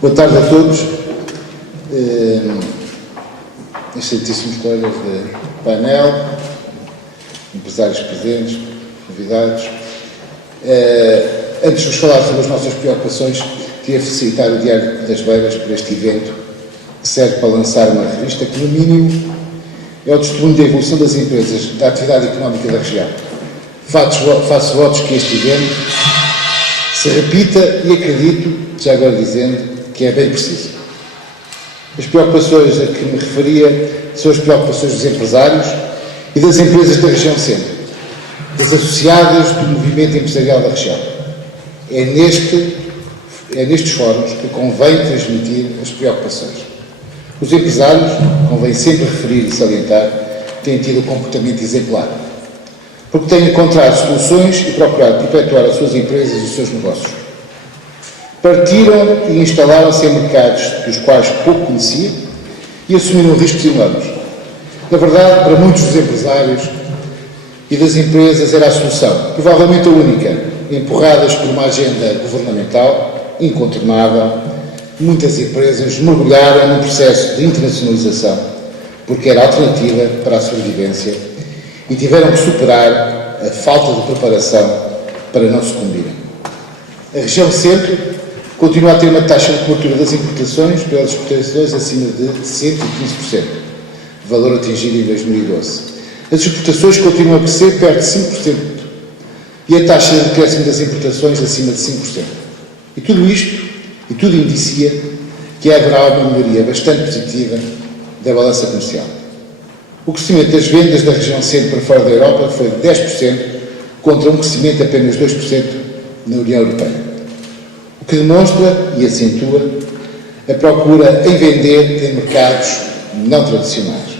Boa tarde a todos, excelentíssimos colegas de painel, empresários presentes, convidados. Antes de vos falar sobre as nossas preocupações, queria felicitar o Diário das Beiras por este evento, que serve para lançar uma revista que, no mínimo, é o testemunho da evolução das empresas, da atividade económica da região. Faço votos que este evento se repita e acredito, já agora dizendo, que é bem preciso. As preocupações a que me referia são as preocupações dos empresários e das empresas da região centro, das associadas do movimento empresarial da região. É nestes fóruns que convém transmitir as preocupações. Os empresários, convém sempre referir e salientar, têm tido um comportamento exemplar, porque têm encontrado soluções e procurado perpetuar as suas empresas e os seus negócios. Partiram e instalaram-se em mercados dos quais pouco conheciam e assumiram riscos enormes. Na verdade, para muitos dos empresários e das empresas era a solução, provavelmente a única, empurradas por uma agenda governamental incontornável. Muitas empresas mergulharam num processo de internacionalização porque era alternativa para a sobrevivência e tiveram que superar a falta de preparação para não sucumbirem. A região centro continua a ter uma taxa de cobertura das importações pelas exportações acima de 115%, valor atingido em 2012. As exportações continuam a crescer perto de 5% e a taxa de decréscimo das importações acima de 5%. E tudo indicia que haverá uma melhoria bastante positiva da balança comercial. O crescimento das vendas da região centro para fora da Europa foi de 10%, contra um crescimento de apenas 2% na União Europeia. O que demonstra e acentua a procura em vender em mercados não tradicionais.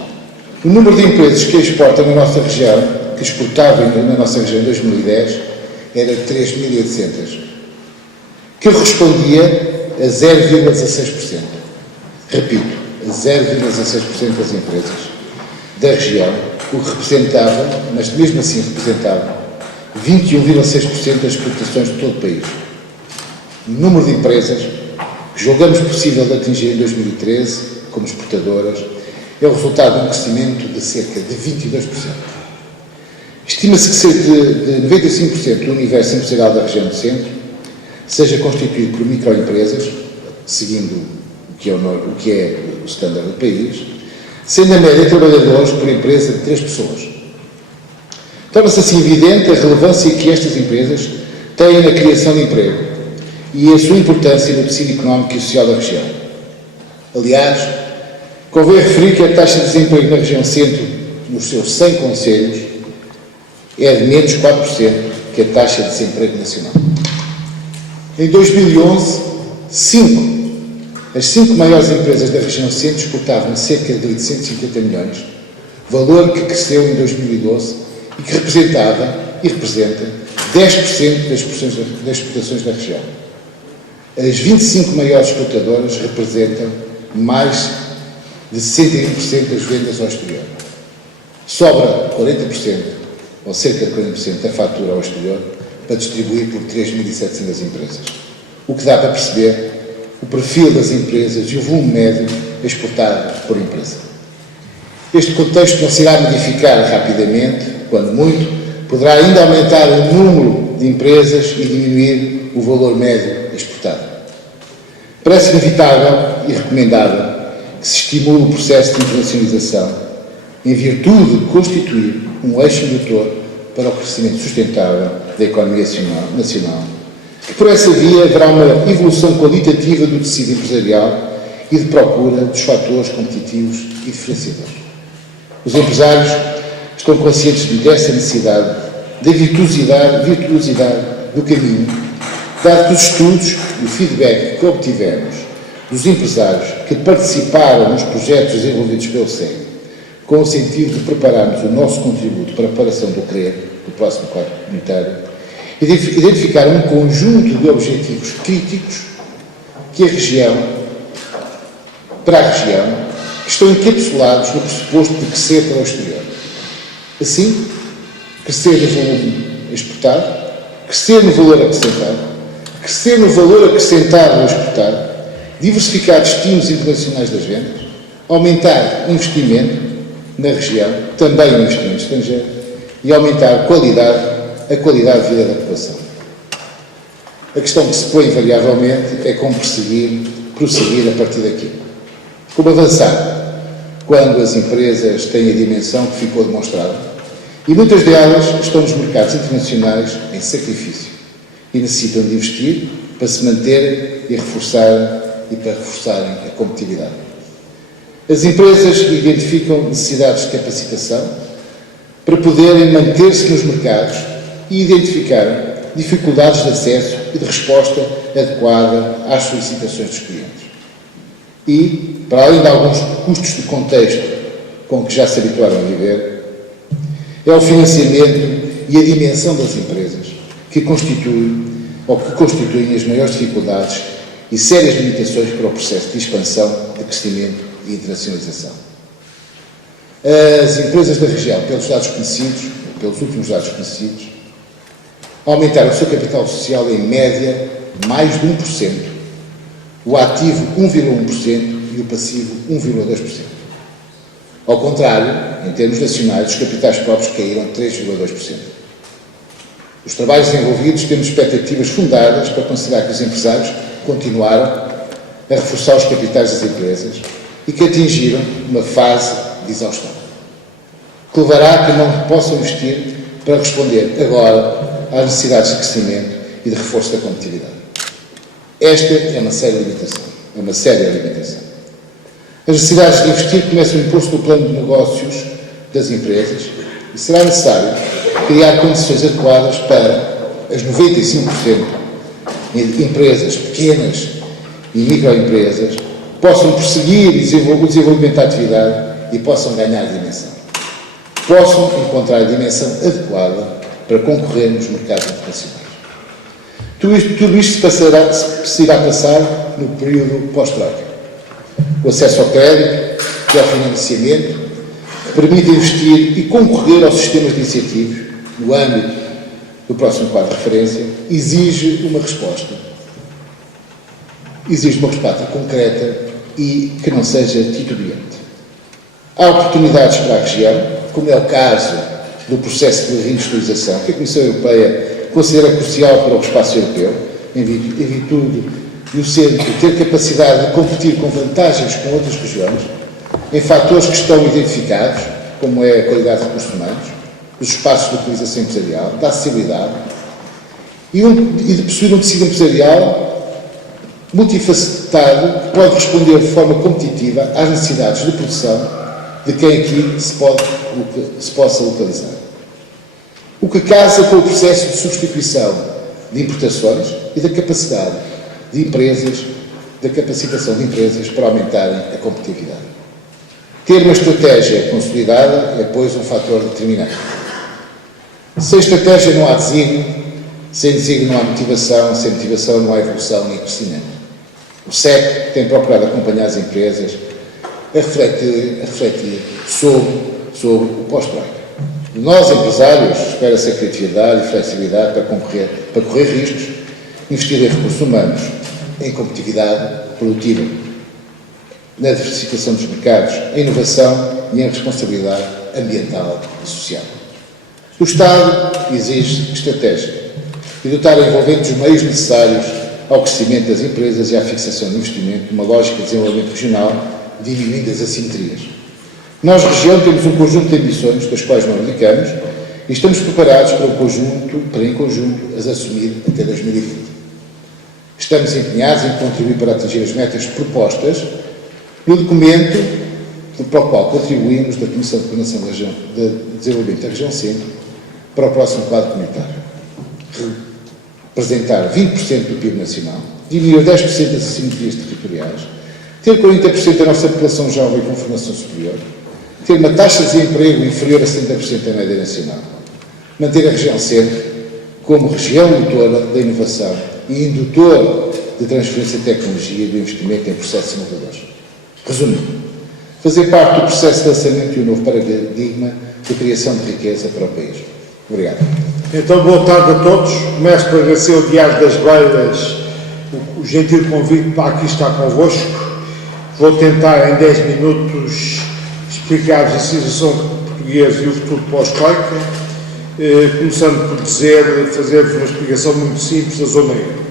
O número de empresas que exportam na nossa região, que exportavam na nossa região em 2010, era de 3.800, que correspondia a 0,16%. Repito, a 0,16% das empresas da região, o que representava, mas mesmo assim representava, 21,6% das exportações de todo o país. O número de empresas que julgamos possível de atingir em 2013 como exportadoras é o resultado de um crescimento de cerca de 22%. Estima-se que cerca de 95% do universo empresarial da região do centro seja constituído por microempresas, seguindo o que é o standard do país, sendo a média de trabalhadores por empresa de 3 pessoas. Torna-se assim evidente a relevância que estas empresas têm na criação de emprego e a sua importância no tecido económico e social da região. Aliás, convém referir que a taxa de desemprego na região centro, nos seus 100 concelhos, é de menos 4% que a taxa de desemprego nacional. Em 2011, as 5 maiores empresas da região centro exportavam cerca de 850 milhões, valor que cresceu em 2012 e que representava e representa 10% das exportações da região. As 25 maiores exportadoras representam mais de 61% das vendas ao exterior. Sobra 40%, ou cerca de 40% da fatura ao exterior, para distribuir por 3.700 empresas. O que dá para perceber o perfil das empresas e o volume médio exportado por empresa. Este contexto não se irá modificar rapidamente, quando muito, poderá ainda aumentar o número de empresas e diminuir o valor médio exportado. Parece inevitável e recomendável que se estimule o processo de internacionalização em virtude de constituir um eixo indutor para o crescimento sustentável da economia nacional, que por essa via haverá uma evolução qualitativa do tecido empresarial e de procura dos fatores competitivos e diferenciadores. Os empresários estão conscientes dessa necessidade, da virtuosidade do caminho, dado que os estudos e o feedback que obtivemos dos empresários que participaram nos projetos desenvolvidos pelo SEG, com o sentido de prepararmos o nosso contributo para a preparação do CREA, do próximo quadro comunitário, identificaram um conjunto de objetivos críticos que para a região, que estão encapsulados no pressuposto de crescer para o exterior. Assim, crescer no volume exportado, crescer no valor acrescentado, crescer no valor acrescentado ao exportar diversificar destinos internacionais das vendas, aumentar o investimento na região, também o investimento estrangeiro, e aumentar a qualidade de vida da população. A questão que se põe invariavelmente é como prosseguir a partir daqui. Como avançar quando as empresas têm a dimensão que ficou demonstrada e muitas delas estão nos mercados internacionais em sacrifício e necessitam de investir para se manterem e para reforçarem a competitividade. As empresas identificam necessidades de capacitação para poderem manter-se nos mercados e identificar dificuldades de acesso e de resposta adequada às solicitações dos clientes. E, para além de alguns custos de contexto com que já se habituaram a viver, é o financiamento e a dimensão das empresas que constituem as maiores dificuldades e sérias limitações para o processo de expansão, de crescimento e internacionalização. As empresas da região, pelos últimos dados conhecidos, aumentaram o seu capital social em média mais de 1%, o ativo 1,1% e o passivo 1,2%. Ao contrário, em termos nacionais, os capitais próprios caíram 3,2%. Os trabalhos envolvidos temos expectativas fundadas para considerar que os empresários continuaram a reforçar os capitais das empresas e que atingiram uma fase de exaustão, que levará a que não possam investir para responder agora às necessidades de crescimento e de reforço da competitividade. Esta é uma séria limitação. As necessidades de investir começam a impor-se no plano de negócios das empresas e será necessário criar condições adequadas para as 95% de empresas pequenas e microempresas possam prosseguir o desenvolvimento da atividade e possam ganhar dimensão. Possam encontrar a dimensão adequada para concorrer nos mercados internacionais. Tudo isto se irá passar no período pós-troika. O acesso ao crédito e ao financiamento permite investir e concorrer aos sistemas de incentivos no âmbito do próximo quadro de referência, exige uma resposta concreta e que não seja titubeante. Há oportunidades para a região, como é o caso do processo de reindustrialização, que a Comissão Europeia considera crucial para o espaço europeu, em virtude do centro ter capacidade de competir com vantagens com outras regiões, em fatores que estão identificados, como é a qualidade de recursos humanos, os espaços de localização empresarial, da acessibilidade e de possuir um tecido empresarial multifacetado que pode responder de forma competitiva às necessidades de produção de quem aqui se possa localizar. O que casa com o processo de substituição de importações e da capacidade de empresas, da capacitação de empresas para aumentarem a competitividade. Ter uma estratégia consolidada é, pois, um fator determinante. Sem estratégia não há desígnio, sem desígnio não há motivação, sem motivação não há evolução nem crescimento. O SEC tem procurado acompanhar as empresas a refletir sobre o pós-troika. De nós, empresários, espera-se a criatividade e flexibilidade para correr riscos, investir em recursos humanos, em competitividade produtiva, na diversificação dos mercados, em inovação e em responsabilidade ambiental e social. O Estado exige estratégia e dotar envolvente os meios necessários ao crescimento das empresas e à fixação de investimento numa lógica de desenvolvimento regional, diminuindo as assimetrias. Nós, região, temos um conjunto de ambições das quais não abdicamos e estamos preparados para em conjunto as assumir até 2020. Estamos empenhados em contribuir para atingir as metas propostas no documento para o qual contribuímos da Comissão de Coordenação de Desenvolvimento da Região Centro para o próximo quadro comunitário. Representar 20% do PIB nacional, diminuir 10% das assimetrias territoriais, ter 40% da nossa população jovem com formação superior, ter uma taxa de desemprego inferior a 70% da média nacional, manter a região centro como região motora da inovação e indutora de transferência de tecnologia e do investimento em processos inovadores. Resumindo, fazer parte do processo de lançamento de um novo paradigma de criação de riqueza para o país. Obrigado. Então, boa tarde a todos. Começo por agradecer ao Diário das Beiras o gentil convite para aqui estar convosco. Vou tentar em 10 minutos explicar-vos a situação portuguesa e o futuro pós-troika, começando por fazer-vos uma explicação muito simples da zona euro.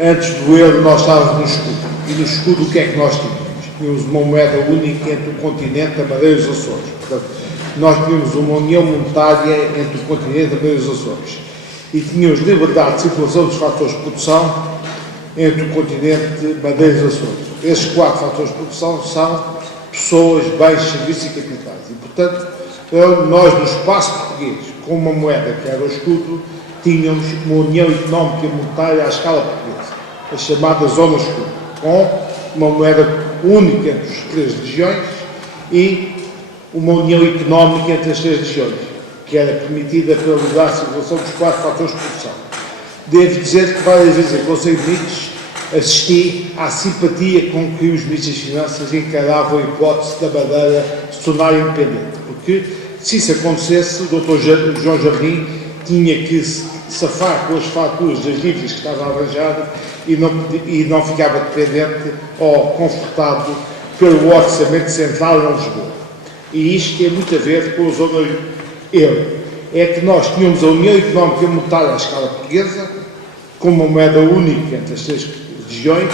Antes do euro nós estávamos no escudo, e no escudo o que é que nós tínhamos? Tínhamos uma moeda única entre o continente, a Madeira e os Açores. Portanto, nós tínhamos uma união monetária entre o continente, a Madeira e os Açores. E tínhamos liberdade de circulação dos fatores de produção entre o continente, Madeira e os Açores. Esses 4 fatores de produção são pessoas, bens, serviços e capitais. E, portanto, nós no espaço português, com uma moeda que era o escudo, tínhamos uma união económica e monetária à escala portuguesa, a chamada zona escudo, com uma moeda única entre as 3 regiões e uma união económica entre as 3 regiões, que era permitida pela liberdade de circulação dos 4 fatores de produção. Devo dizer que várias vezes em Conselho de Ministros assisti à simpatia com que os Ministros das Finanças encaravam a hipótese da Madeira se tornar independente, porque se isso acontecesse, o Dr. João Jardim tinha que se safar com as faturas das dívidas que estavam a arranjar e não ficava dependente ou confortado pelo orçamento central em Lisboa. E isto tem muito a ver com a zona euro. É que nós tínhamos a União Económica e Monetária à escala portuguesa, com uma moeda única entre as 3 regiões,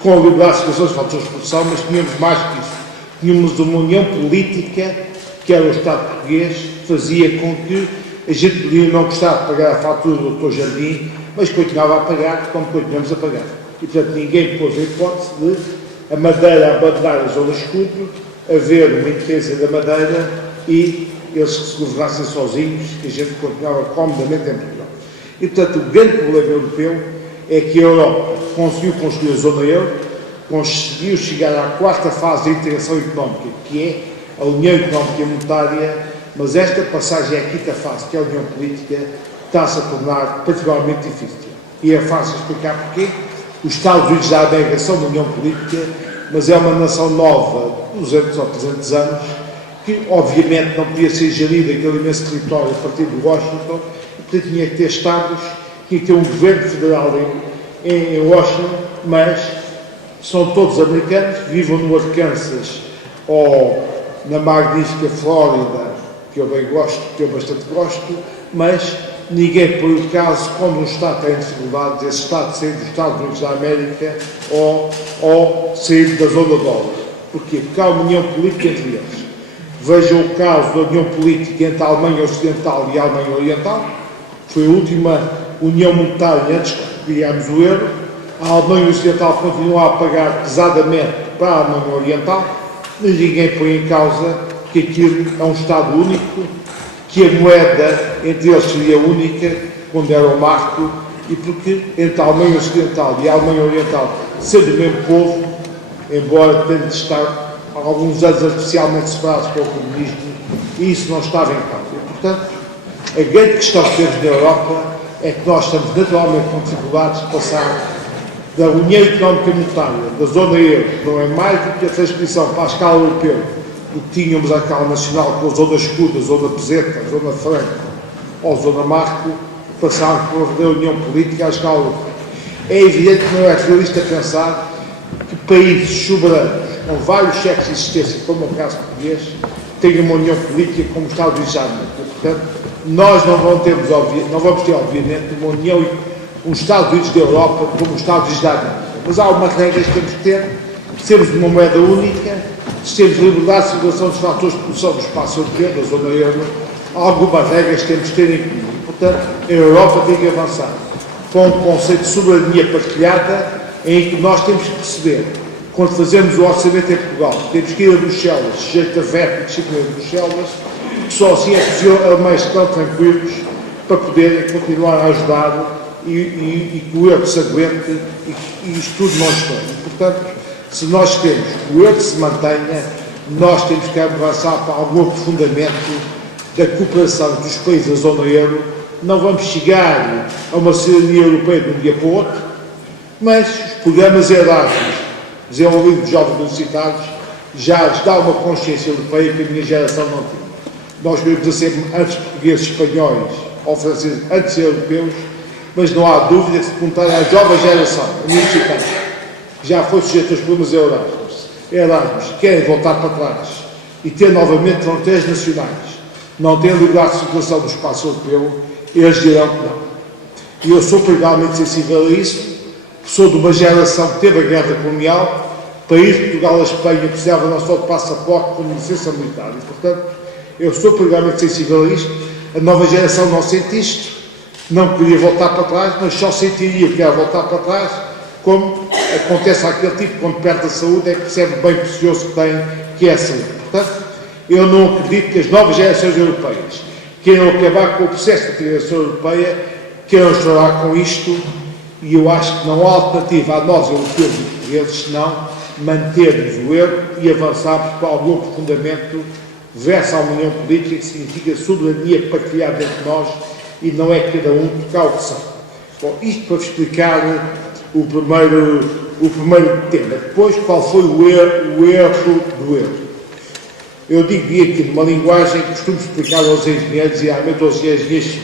com a liberdade de circulação dos fatores de produção, mas tínhamos mais que isso. Tínhamos uma união política, que era o Estado português, que fazia com que a gente podia não gostar de pagar a fatura do Dr. Jardim, mas continuava a pagar, como continuamos a pagar. E, portanto, ninguém pôs a hipótese de a Madeira abandonar a zona escudo, haver uma independência da Madeira e eles que se governassem sozinhos, que a gente continuava comodamente em Portugal. E, portanto, o grande problema europeu é que a Europa conseguiu construir a zona euro, conseguiu chegar à 4ª fase da integração económica, que é a União Económica e Monetária, mas esta passagem à 5ª fase, que é a União Política, está-se a tornar particularmente difícil. E é fácil explicar porquê. Os Estados Unidos da América são uma União Política, mas é uma nação nova, 200 ou 300 anos, que obviamente não podia ser gerida aquele imenso território a partir de Washington, e portanto tinha que ter Estados, tinha que ter um governo federal em Washington, mas são todos americanos, vivam no Arkansas ou na magnífica Flórida, que eu bem gosto, que eu bastante gosto, mas ninguém põe o caso quando um Estado tem dificuldades, esse Estado sair dos Estados Unidos da América ou sair da zona dólar. Porquê? Porque há uma união política entre eles. Vejam o caso da união política entre a Alemanha Ocidental e a Alemanha Oriental. Foi a última união monetária antes que criámos o euro. A Alemanha Ocidental continua a pagar pesadamente para a Alemanha Oriental, mas ninguém põe em causa que aquilo é um Estado único, que a moeda entre eles seria única, quando era o marco, e porque entre a Alemanha Ocidental e a Alemanha Oriental, sendo o mesmo povo, embora tenham de estar há alguns anos artificialmente separados pelo comunismo, e isso não estava em causa. E, portanto, a grande questão que temos na Europa é que nós estamos naturalmente com dificuldades de passar da União Económica e Monetária, da zona euro, que não é mais do que a transposição para a escala europeia, do que tínhamos a escala nacional com a zona escuda, a zona peseta, a zona franca ou a zona marco, passar por a União Política à escala europeia. É evidente que não é realista pensar que países soberanos, com vários cheques de existência, como é o caso português, tenham uma União Política como Estados Unidos da América. Portanto, nós não vamos ter, obviamente, uma União, os Estados Unidos da Europa como os Estados Unidos da América. Mas há algumas regras que temos que ter, se temos uma moeda única, se temos liberdade de circulação dos fatores de produção do espaço europeu, da zona euro, há algumas regras que temos que ter em comum. Portanto, a Europa tem que avançar com um conceito de soberania partilhada, em que nós temos que perceber, quando fazemos o orçamento em Portugal, temos que ir a Bruxelas, sujeito a veto e disciplina de Bruxelas, que só assim é que os alemães estão tranquilos para poderem continuar a ajudar e que o euro se aguente e isto tudo não estoura. Portanto, se nós queremos que o euro se mantenha, nós temos que avançar para algum aprofundamento da cooperação dos países da zona euro. Não vamos chegar a uma cidadania europeia de um dia para o outro, mas os programas Erasmus, desenvolvidos por jovens universitários, já lhes dá uma consciência europeia que a minha geração não tinha. Nós queremos ser antes portugueses, espanhóis ou franceses, antes europeus, mas não há dúvida que se perguntar à jovem geração universitária, que já foi sujeita aos problemas Erasmus, querem voltar para trás e ter novamente fronteiras nacionais, não ter liberdade de circulação do espaço europeu, eles dirão que não. E eu sou particularmente sensível a isso, sou de uma geração que teve a guerra colonial, para ir de Portugal a Espanha precisava não só de passaporte, como de licença militar. E, portanto, eu sou particularmente sensível a isto. A nova geração não sente isto, não queria voltar para trás, mas só sentiria que era voltar para trás, como acontece àquele tipo, quando perde a saúde, é que percebe o bem precioso que tem, que é a saúde. Portanto, eu não acredito que as novas gerações europeias queiram acabar com o processo de integração europeia, queiram chorar com isto, e eu acho que não há alternativa a nós, europeus e portugueses, senão mantermos o euro e avançarmos para algum aprofundamento versus a união política, que significa soberania partilhada entre nós e não é cada um tocar o que sabe. Bom, isto para explicar o primeiro tema. Depois, qual foi o erro do euro? Eu digo aqui numa linguagem que costumo explicar aos engenheiros e aos engenheiros civis.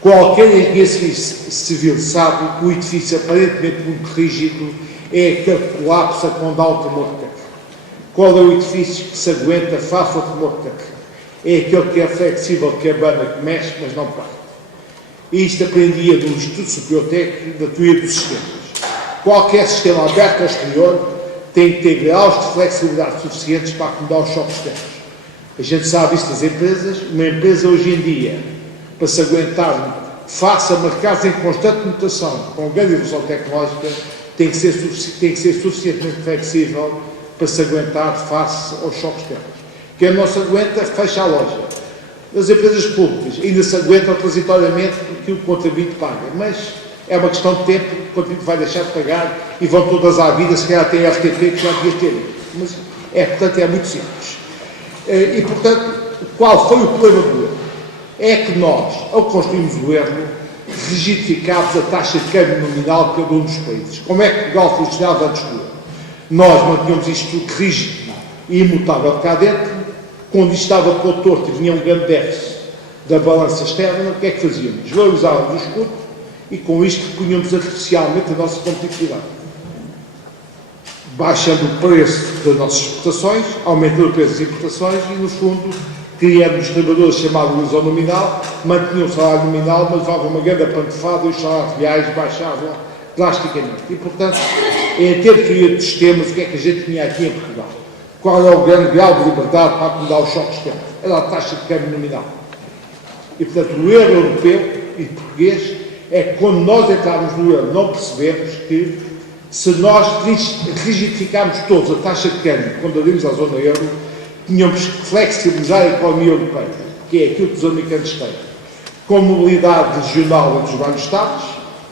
Qualquer engenheiro civil sabe que o edifício aparentemente muito rígido é aquele que colapsa quando há um tremor de terra. Qual é o edifício que se aguenta face ao tremor de terra? É aquele que é flexível, que abana, que mexe, mas não para. E isto aprendia do Instituto Superior Técnico da teoria dos sistemas. Qualquer sistema aberto ao exterior tem que ter graus de flexibilidade suficientes para acomodar os choques externos. A gente sabe isso das empresas. Uma empresa hoje em dia, para se aguentar face a mercados em constante mutação, com grande evolução tecnológica, tem que ser suficientemente flexível para se aguentar face aos choques externos. Quem não se aguenta, fecha a loja. As empresas públicas ainda se aguentam transitoriamente porque o contribuinte paga, mas é uma questão de tempo, o contribuinte vai deixar de pagar e vão todas à vida, se calhar tem FTP que já devia ter. Mas, portanto, é muito simples. E, portanto, qual foi o problema do euro? É que nós, ao construirmos o euro, rigidificámos a taxa de câmbio nominal de cada um dos países. Como é que Portugal funcionava antes do euro? Nós mantínhamos isto rígido e imutável cá dentro. Quando isto estava para o torto e vinha um grande déficit da balança externa, o que é que fazíamos? Desvalorizávamos o escudo e com isto punhamos artificialmente a nossa competitividade. Baixando o preço das nossas exportações, aumentando o preço das importações e, no fundo, criando os trabalhadores chamado ilusão nominal, mantinham o salário nominal, mas levavam uma grande pantofada e os salários reais baixavam drasticamente. E, portanto, em termos de sistemas, o que é que a gente tinha aqui em Portugal? Qual é o grande grau de liberdade para acomodar os choques externos? Era a taxa de câmbio nominal. E, portanto, o euro europeu e português é que, quando nós entrarmos no euro, não percebemos que, se nós rigidificarmos todos a taxa de câmbio quando aderimos à zona euro, tínhamos que flexibilizar a economia europeia, que é aquilo que os americanos têm. Com mobilidade regional entre os vários Estados,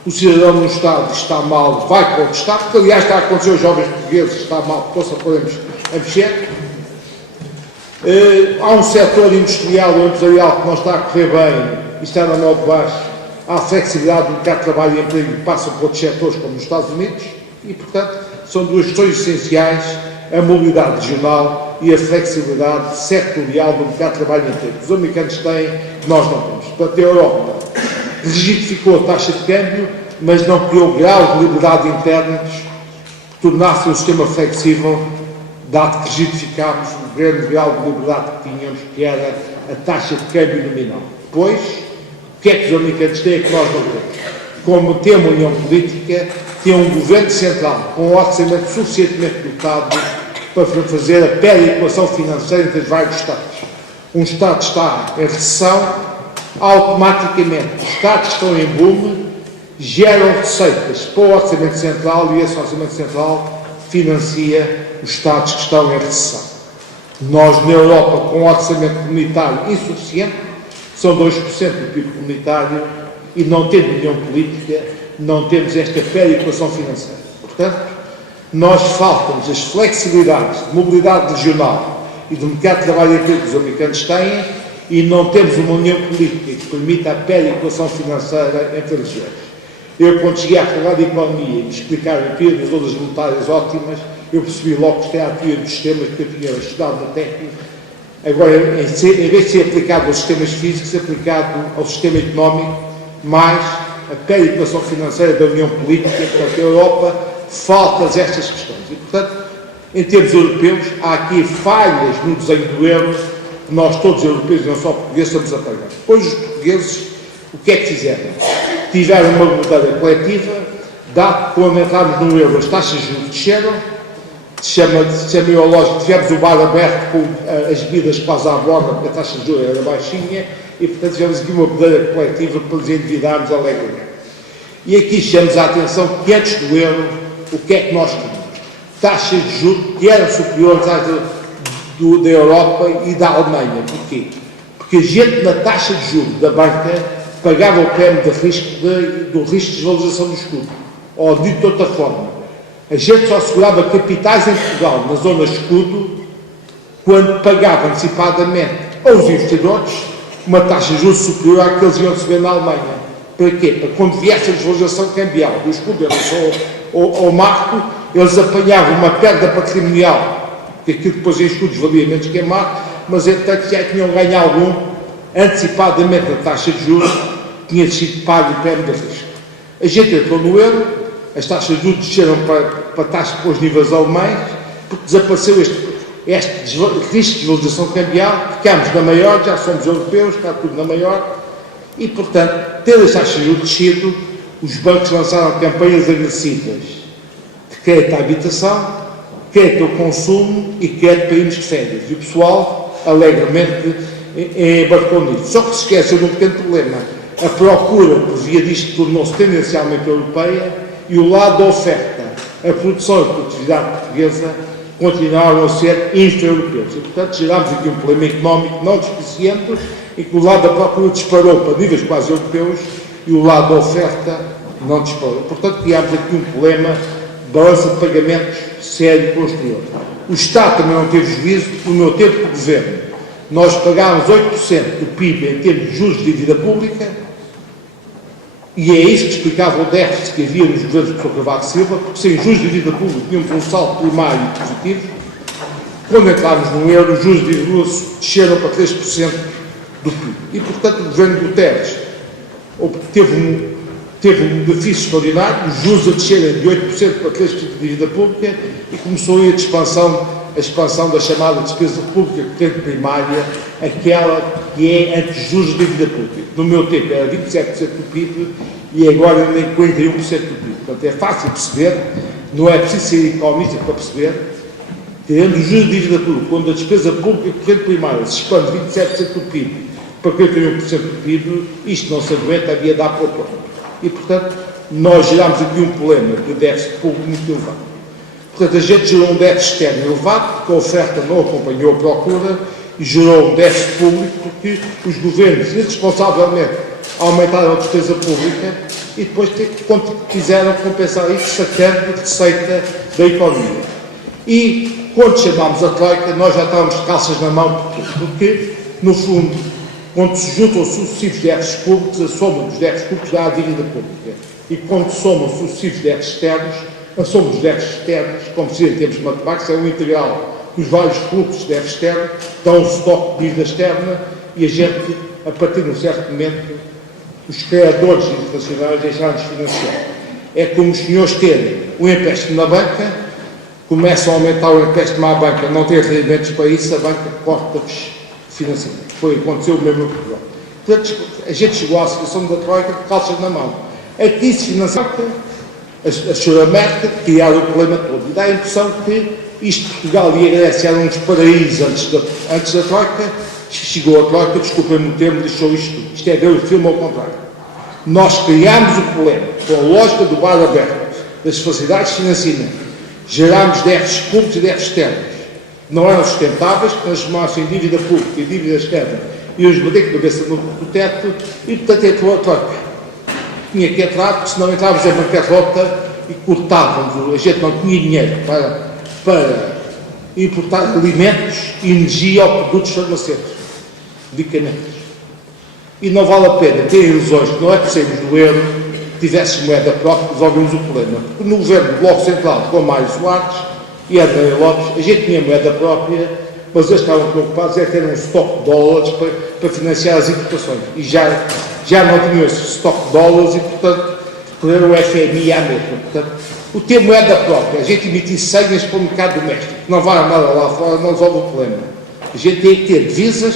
o cidadão num Estado que está mal vai para outro Estado, que aliás está a acontecer aos jovens portugueses, está mal, possa podemos a mexer. Há um setor industrial ou empresarial que não está a correr bem e está na mão de baixo. Há flexibilidade do mercado de trabalho e emprego que passam por outros setores como nos Estados Unidos e, portanto, são duas questões essenciais, a mobilidade regional e a flexibilidade setorial do mercado de trabalho e emprego. Os americanos têm, nós não temos. Portanto, a Europa rigidificou a taxa de câmbio, mas não criou graus de liberdade internos que tornassem o sistema flexível, dado que rigidificámos o grande grau de liberdade que tínhamos, que era a taxa de câmbio nominal. Depois, o que é que os americanos têm que nós não temos? Como tem uma união política, tem um governo central com um orçamento suficientemente dotado para fazer a perequação financeira entre os vários Estados. Um Estado está em recessão, automaticamente os Estados que estão em boom geram receitas para o orçamento central e esse orçamento central financia os Estados que estão em recessão. Nós, na Europa, com um orçamento comunitário insuficiente, são 2% do PIB comunitário e não temos união política, não temos esta perequação financeira. Portanto, nós faltam-nos as flexibilidades de mobilidade regional e do mercado de trabalho e emprego que os americanos têm e não temos uma união política que permita a perequação financeira entre as regiões. Eu, quando cheguei a falar de economia e me explicaram a teoria das ondas monetárias ótimas, eu percebi logo que era a teoria dos sistemas que eu tinha estudado na técnica. Agora, em vez de ser aplicado aos sistemas físicos, aplicado ao sistema económico, mais a perequação financeira da União Política, portanto, a Europa falta estas questões. E, portanto, em termos europeus, há aqui falhas no desenho do euro que nós, todos os europeus, não só portugueses, estamos a pagar. Depois, os portugueses, o que é que fizeram? Tiveram uma batalha coletiva, dado que quando entramos no euro as taxas de juros desceram, lógico, tivemos o bar aberto com as bebidas quase à borda, porque a taxa de juros era baixinha, e portanto tivemos aqui uma batalha coletiva para nos endividarmos alegremente. E aqui chamamos a atenção que antes do euro, o que é que nós tínhamos? Taxas de juros que eram superiores às da Europa e da Alemanha. Porquê? Porque a gente na taxa de juros da banca pagava o prémio do risco de desvalorização do escudo. Ou dito de outra forma, a gente só segurava capitais em Portugal, na zona escudo, quando pagava antecipadamente aos investidores uma taxa de juros superior à que eles iam receber na Alemanha. Para quê? Para quando viesse a desvalorização cambial do escudo em relação ao marco, eles apanhavam uma perda patrimonial, que aquilo depois em escudos valia menos que em marco, mas entretanto já tinham ganho algum antecipadamente na taxa de juros, tinha sido pago o prémio de risco. A gente entrou no euro, as taxas de juros desceram para taxas para os níveis alemães, porque desapareceu este risco de desvalorização cambial, ficámos na maior, já somos europeus, está tudo na maior, e portanto, tendo as taxas de juros descido, os bancos lançaram campanhas agressivas de crédito à habitação, crédito ao consumo e crédito para irmos de férias. E o pessoal alegremente embarcou nisso. Só que se esqueceu de um pequeno problema. A procura por via disto tornou-se tendencialmente europeia e o lado da oferta, a produção e a produtividade portuguesa continuaram a ser infra-europeus. E, portanto, gerámos aqui um problema económico não despiciente, em que o lado da procura disparou para níveis quase europeus e o lado da oferta não disparou. Portanto, criámos aqui um problema de balança de pagamentos sério com o exterior. O Estado também não teve juízo. No meu tempo de governo, nós pagámos 8% do PIB em termos de juros de dívida pública, e é isso que explicava o déficit que havia nos governos do Sr. Cavaco Silva, porque sem juros de dívida pública tínhamos um saldo primário positivo. Quando entramos no euro, os juros de dívida desceram para 3% do PIB. E, portanto, o governo Guterres teve um benefício extraordinário, os juros a descerem de 8% para 3% de dívida pública e começou aí a expansão da chamada despesa pública corrente primária, aquela que é antes juros de dívida pública. No meu tempo era 27% do PIB e agora nem 41% do PIB. Portanto, é fácil perceber, não é preciso ser economista para perceber, que tendo os juros de dívida pública, quando a despesa pública corrente primária se expande de 27% do PIB para 41% do PIB, isto não se aguenta, havia de dar para o plano. E, portanto, nós gerámos aqui um problema de déficit público muito elevado. Portanto, a gente gerou um déficit externo elevado, porque a oferta não acompanhou a procura, e gerou um déficit público, porque os governos, irresponsavelmente, aumentaram a despesa pública e depois quiseram compensar isso sacando a receita da economia. E, quando chamámos a Troika, nós já estávamos de calças na mão, porque, no fundo, quando se juntam sucessivos déficits públicos, a soma dos déficits públicos dá a dívida pública. E quando se somam sucessivos déficits externos, a soma dos déficits externos, como se diz em termos matemáticos, é um integral dos vários fluxos de déficit externo, dão um estoque de dívida externa e a gente, a partir de um certo momento, os criadores internacionais deixaram-nos financiar. É como os senhores terem um empréstimo na banca, começam a aumentar o empréstimo à banca, não ter rendimentos para isso, a banca corta-vos financiamento. Aconteceu o mesmo em Portugal. Portanto, a gente chegou à situação da Troika de calças na mão. A crise financeira, a senhora Merkel, criaram o problema todo. E dá a impressão que isto, Portugal e a Grécia eram uns paraísos antes da Troika, chegou a Troika, desculpem-me o termo, deixou isto tudo. Isto é ver o filme ao contrário. Nós criámos o problema com a lógica do bar aberto, das facilidades de financiamento, gerámos déficits públicos e déficits externos. Não eram sustentáveis, transformaram-se em dívida pública e dívida externa, e os bater com a cabeça no teto, e portanto entrou a Troika. Tinha que entrar, porque senão entrávamos em bancarrota e cortávamos, a gente não tinha dinheiro para importar alimentos, energia ou produtos farmacêuticos, medicamentos. E não vale a pena ter ilusões que não é por sermos do euro, tivesse moeda própria, resolvemos o problema. Porque no governo do Bloco Central, com Mário Soares e André Lopes, a gente tinha moeda própria, mas eles estavam preocupados em ter um estoque de dólares para financiar as importações. E já já não tinham esse estoque de dólares e, portanto, recorreram o FMI à mesma. Portanto, o ter moeda própria, a gente emitir senhas para o mercado doméstico, não vai nada lá fora, não resolve o problema. A gente tem que ter divisas,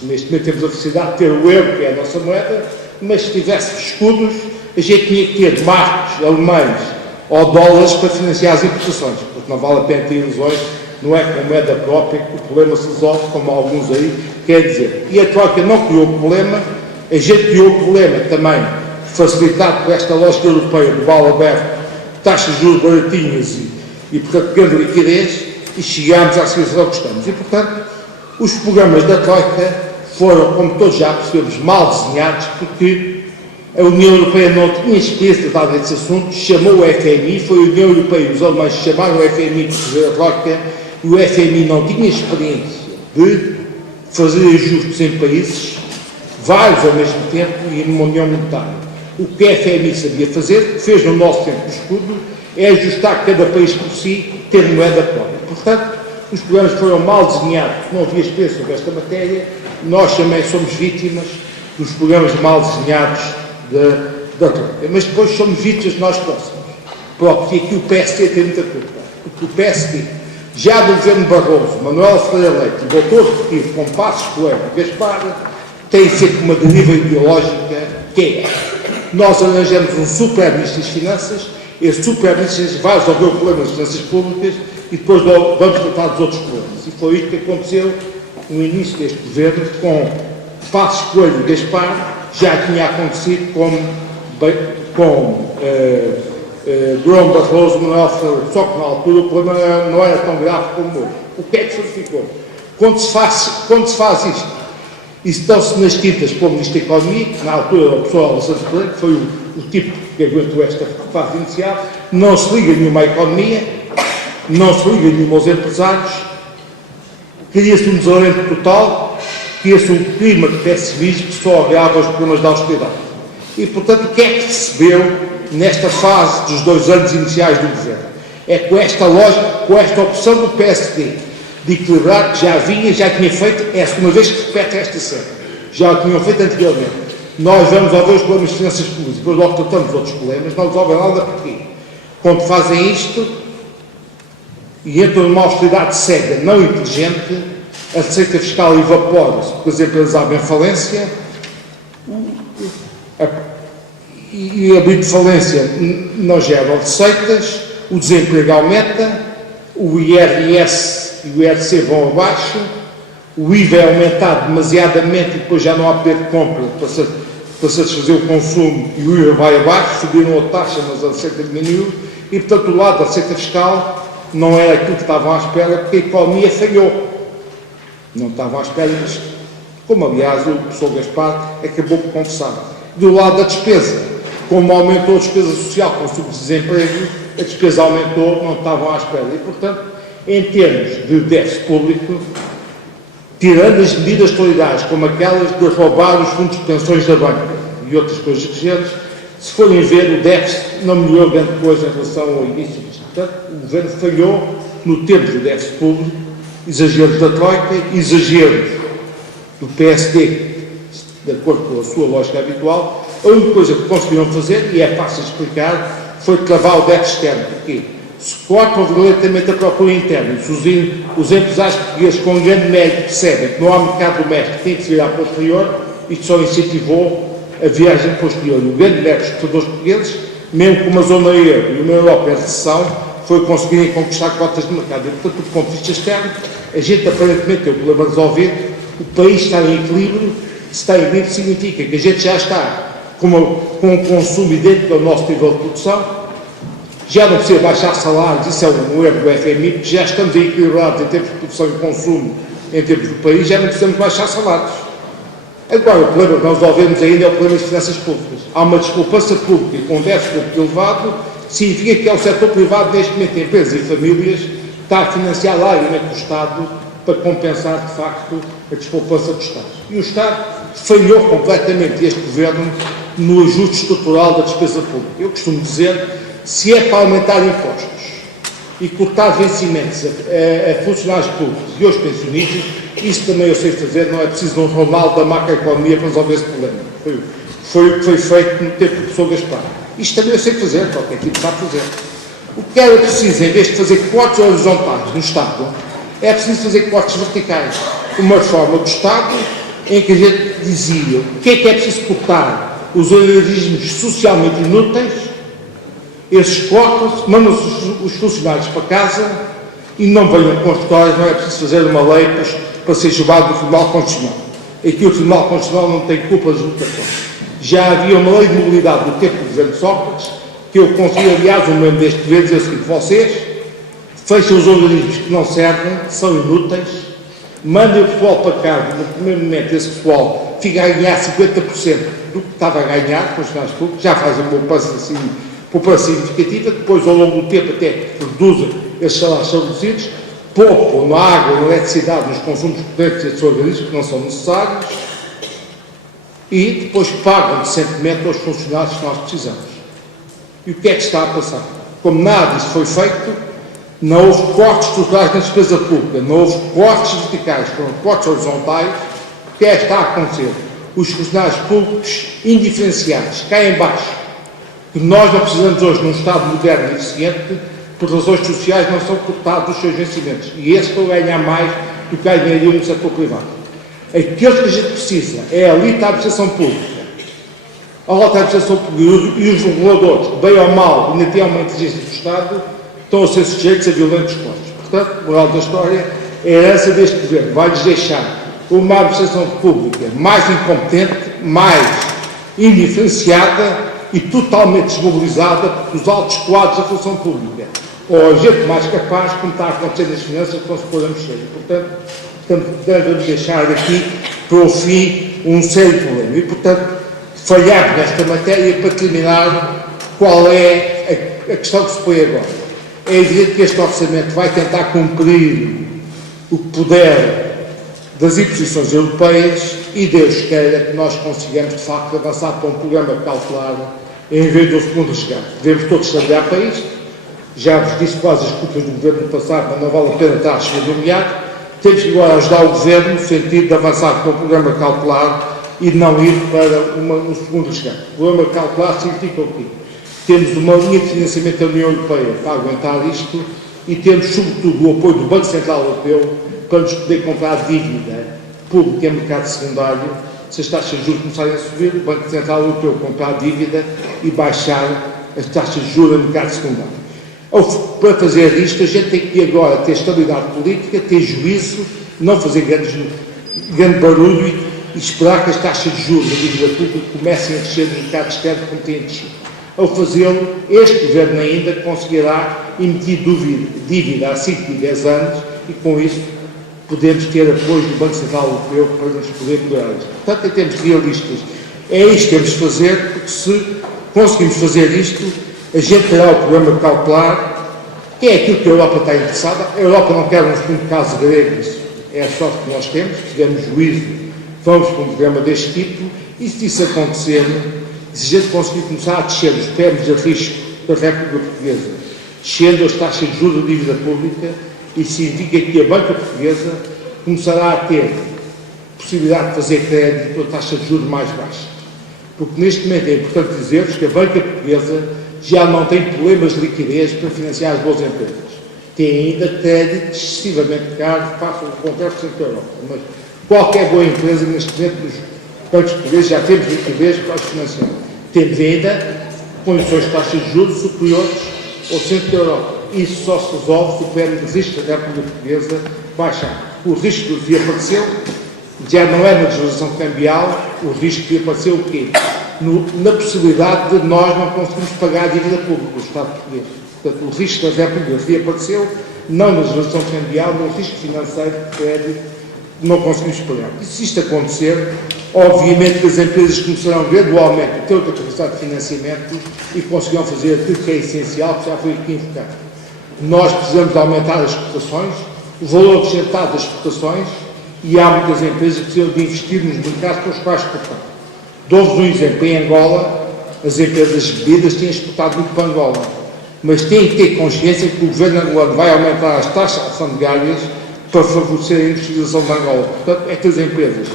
neste momento temos a felicidade de ter o euro, que é a nossa moeda, mas se tivesse escudos, a gente tinha que ter marcos alemães ou dólares para financiar as importações, porque não vale a pena ter ilusões, não é com moeda própria que o problema se resolve, como alguns aí quer dizer. E a Troika não criou o problema, a gente criou o problema também, facilitado por esta lógica europeia do balo aberto, taxas de juros baratinhas e portanto, grande liquidez, e chegámos à situação que estamos. E, portanto, os programas da Troika foram, como todos já percebemos, mal desenhados, porque a União Europeia não tinha experiência dada nesse assunto, chamou o FMI, foi a União Europeia e os alemães chamaram o FMI para fazer a Troika, e o FMI não tinha experiência de fazer ajustes em países, vários ao mesmo tempo, e numa União Monetária. O que a FMI sabia fazer, fez no nosso tempo de escudo, é ajustar cada país por si, ter moeda própria. Portanto, os programas foram mal desenhados, não havia experiência sobre esta matéria, nós também somos vítimas dos programas mal desenhados da Troika. Mas depois somos vítimas nós próprios. E aqui o PSD tem muita culpa. Porque o PSD, já do governo Barroso, Manuel Ferreira Leite, e doutor executivo com Passos Coelho e Gaspar, tem sempre uma deriva ideológica que é: nós arranjamos um super-ministro das Finanças, esse super-ministro vai resolver o problema das finanças públicas e depois vamos tratar dos outros problemas. E foi isto que aconteceu no início deste governo, com Passos Coelho e Gaspar, já tinha acontecido com Durão Barroso, Manuel Ferreira, só que na altura o problema não era tão grave como hoje. O que é que se verificou? Quando se faz isto, e estão-se nas tintas para o Ministro da Economia, que na altura era o professor Alessandro Pereira, que foi o tipo que aguentou esta fase inicial, não se liga nenhuma à economia, não se liga nenhuma aos empresários, cria-se um desalento total, cria-se um clima de pessimismo que só agrava os problemas da austeridade. E, portanto, o que é que percebeu nesta fase dos 2 anos iniciais do governo? É com esta lógica, com esta opção do PSD, de equilibrar, que já tinha feito, é a segunda vez que se repete esta série, já tinham feito anteriormente. Nós vamos resolver os problemas de finanças públicas, depois logo tratamos outros problemas, não resolvem nada porquê? Quando fazem isto e entram numa austeridade cega, não inteligente, a receita fiscal evapora-se, porque as empresas abrem falência, e abrindo falência não geram receitas, o desemprego aumenta, o IRS e o IRC vão abaixo, o IVA é aumentado demasiadamente e depois já não há poder de compra para satisfazer o consumo e o IVA vai abaixo, subiram a taxa, mas a receita diminuiu, e portanto o lado da receita fiscal não era aquilo que estavam à espera, porque a economia falhou. Não estavam à espera disto, como aliás o professor Gaspar acabou por confessar. Do lado da despesa, como aumentou a despesa social com o subdesemprego, a despesa aumentou, não estavam à espera. E, portanto, em termos de déficit público, tirando as medidas solidárias, como aquelas de roubar os fundos de pensões da banca e outras coisas do género, se forem ver, o déficit não melhorou grande coisa em relação ao início disto. Portanto, o governo falhou no tempo do déficit público, exageros da Troika, exageros do PSD, de acordo com a sua lógica habitual. A única coisa que conseguiram fazer, e é fácil de explicar, foi travar o déficit externo. Porquê? Se cortam violentamente a procura interna, se os empresários portugueses com grande mérito percebem que não há mercado doméstico, tem que se virar para o exterior, isto só incentivou a viagem para o exterior. E o grande mérito dos exportadores portugueses, mesmo com uma zona euro e uma Europa em recessão, foi conseguirem conquistar cotas de mercado. E, portanto, do ponto de vista externo, a gente aparentemente tem o problema resolvido, o país está em equilíbrio. Se está em equilíbrio significa que a gente já está com um consumo idêntico ao nosso nível de produção, já não precisa baixar salários, isso é um erro do FMI, porque já estamos equilibrados em termos de produção e consumo, em termos do país, já não precisamos baixar salários. Agora, o problema que nós resolvemos ainda é o problema das finanças públicas. Há uma discrepância pública com um déficit público elevado, significa que é o setor privado, neste momento, empresas e famílias, que está a financiar largamente o Estado para compensar, de facto, a discrepância do Estado. E o Estado falhou completamente, este Governo, no ajuste estrutural da despesa pública. Eu costumo dizer, se é para aumentar impostos e cortar vencimentos a funcionários públicos e aos pensionistas, Isso também eu sei fazer, não é preciso um Ronaldo da macroeconomia para resolver esse problema. Foi o que foi feito no tempo do professor Gaspar. Isto também eu sei fazer, qualquer tipo sabe fazer. O que era preciso, em vez de fazer cortes horizontais no Estado, é preciso fazer cortes verticais. Uma reforma do Estado em que a gente dizia o que é preciso cortar, os organismos socialmente inúteis, esses cortes, mandam os funcionários para casa e não venham com histórias, não é preciso fazer uma lei para ser julgado do Tribunal Constitucional. Aqui o Tribunal Constitucional não tem culpa de votação. Já havia uma lei de mobilidade do tempo do governo Sócrates, que eu confio, aliás, um membro deste governo, dizer o seguinte: vocês fecham os organismos que não servem, que são inúteis, mandem o pessoal para cá, no primeiro momento esse pessoal fica a ganhar 50% do que estava a ganhar, com os funcionários públicos, já fazem uma poupança significativa, depois ao longo do tempo até reduzem esses salários estabelecidos, poupam na água, na eletricidade, nos consumos correntes desses organismos que não são necessários e depois pagam decentemente aos funcionários que nós precisamos. E o que é que está a passar? Como nada disso foi feito, não houve cortes estruturais na despesa pública, não houve cortes verticais, foram cortes horizontais. O que é que está a acontecer? Os funcionários públicos indiferenciados, cá em baixo, que nós não precisamos hoje num Estado moderno e eficiente, por razões sociais não são cortados os seus vencimentos. E esses estão a ganhar mais do que ganhariam no setor privado. Aquilo que a gente precisa é a alta administração pública. A alta administração pública e os reguladores, bem ou mal, ainda têm uma inteligência do Estado, estão a ser sujeitos a violentos cortes. Portanto, moral da história, a herança deste governo vai-lhes deixar uma administração pública mais incompetente, mais indiferenciada e totalmente desmobilizada dos altos quadros da função pública. Ou gente mais capaz, como está a acontecer nas finanças, que não se podem mexer. Portanto, devemos deixar aqui, para o fim, um sério problema. E, portanto, falhar nesta matéria para terminar qual é a questão que se põe agora. É evidente que este orçamento vai tentar cumprir o que puder das imposições europeias e Deus queira que nós consigamos, de facto, avançar para um programa cautelar em vez do segundo resgate. Devemos todos trabalhar para isto. Já vos disse quase as culpas do governo passado, mas não vale a pena estar a chegar do nomeado. Temos que agora ajudar o governo no sentido de avançar para um programa cautelar e de não ir para um segundo resgate. O programa cautelar significa o quê? Temos uma linha de financiamento da União Europeia para aguentar isto e temos, sobretudo, o apoio do Banco Central Europeu para nos poder comprar dívida pública em mercado secundário. Se as taxas de juros começarem a subir, o Banco Central Europeu comprar dívida e baixar as taxas de juros em mercado secundário. Para fazer isto, a gente tem que agora ter estabilidade política, ter juízo, não fazer grande barulho e esperar que as taxas de juros da dívida pública comecem a descer no mercado externo como têm descido. Ao fazê-lo, este governo ainda conseguirá emitir dívida há 5 e 10 anos e, com isso, podemos ter apoio do Banco Central Europeu para nos poder melhorar isto. Portanto, em termos realistas, é isto que temos de fazer, porque se conseguimos fazer isto, a gente terá o programa cautelar, que é aquilo que a Europa está interessada. A Europa não quer um segundo caso grego, isso é a sorte que nós temos, se tivermos juízo, vamos para um programa deste tipo, e se isso acontecer, se a gente conseguir começar a descer os prémios de risco da República Portuguesa, descendo as taxas de juros da dívida pública, isso significa que a banca portuguesa começará a ter possibilidade de fazer crédito a taxa de juros mais baixa. Porque neste momento é importante dizer-vos que a banca portuguesa já não tem problemas de liquidez para financiar as boas empresas. Tem ainda crédito excessivamente caro face ao contexto da Europa. Mas qualquer boa empresa neste momento nos bancos portugueses já temos liquidez para as financiar. Temos ainda condições de taxas de juros superiores ao centro da Europa. Isso só se resolve se o prémio de risco da República Portuguesa baixar. O risco que apareceu já não é na desvalorização cambial, o risco que apareceu o quê? Na possibilidade de nós não conseguirmos pagar a dívida pública do Estado português. Portanto, o risco da República reapareceu, não na desvalorização cambial, no risco financeiro de crédito, não conseguimos pagar. E se isto acontecer, obviamente que as empresas começarão gradualmente a ter outra capacidade de financiamento e conseguirão fazer aquilo que é essencial, que já foi aqui invocado. Nós precisamos de aumentar as exportações, o valor acrescentado das exportações, e há muitas empresas que precisam de investir nos mercados para os quais exportar. Dou-vos um exemplo. Em Angola, as empresas de bebidas têm exportado muito para Angola, mas têm que ter consciência que o governo angolano vai aumentar as taxas alfandegárias para favorecer a industrialização de Angola. Portanto, estas empresas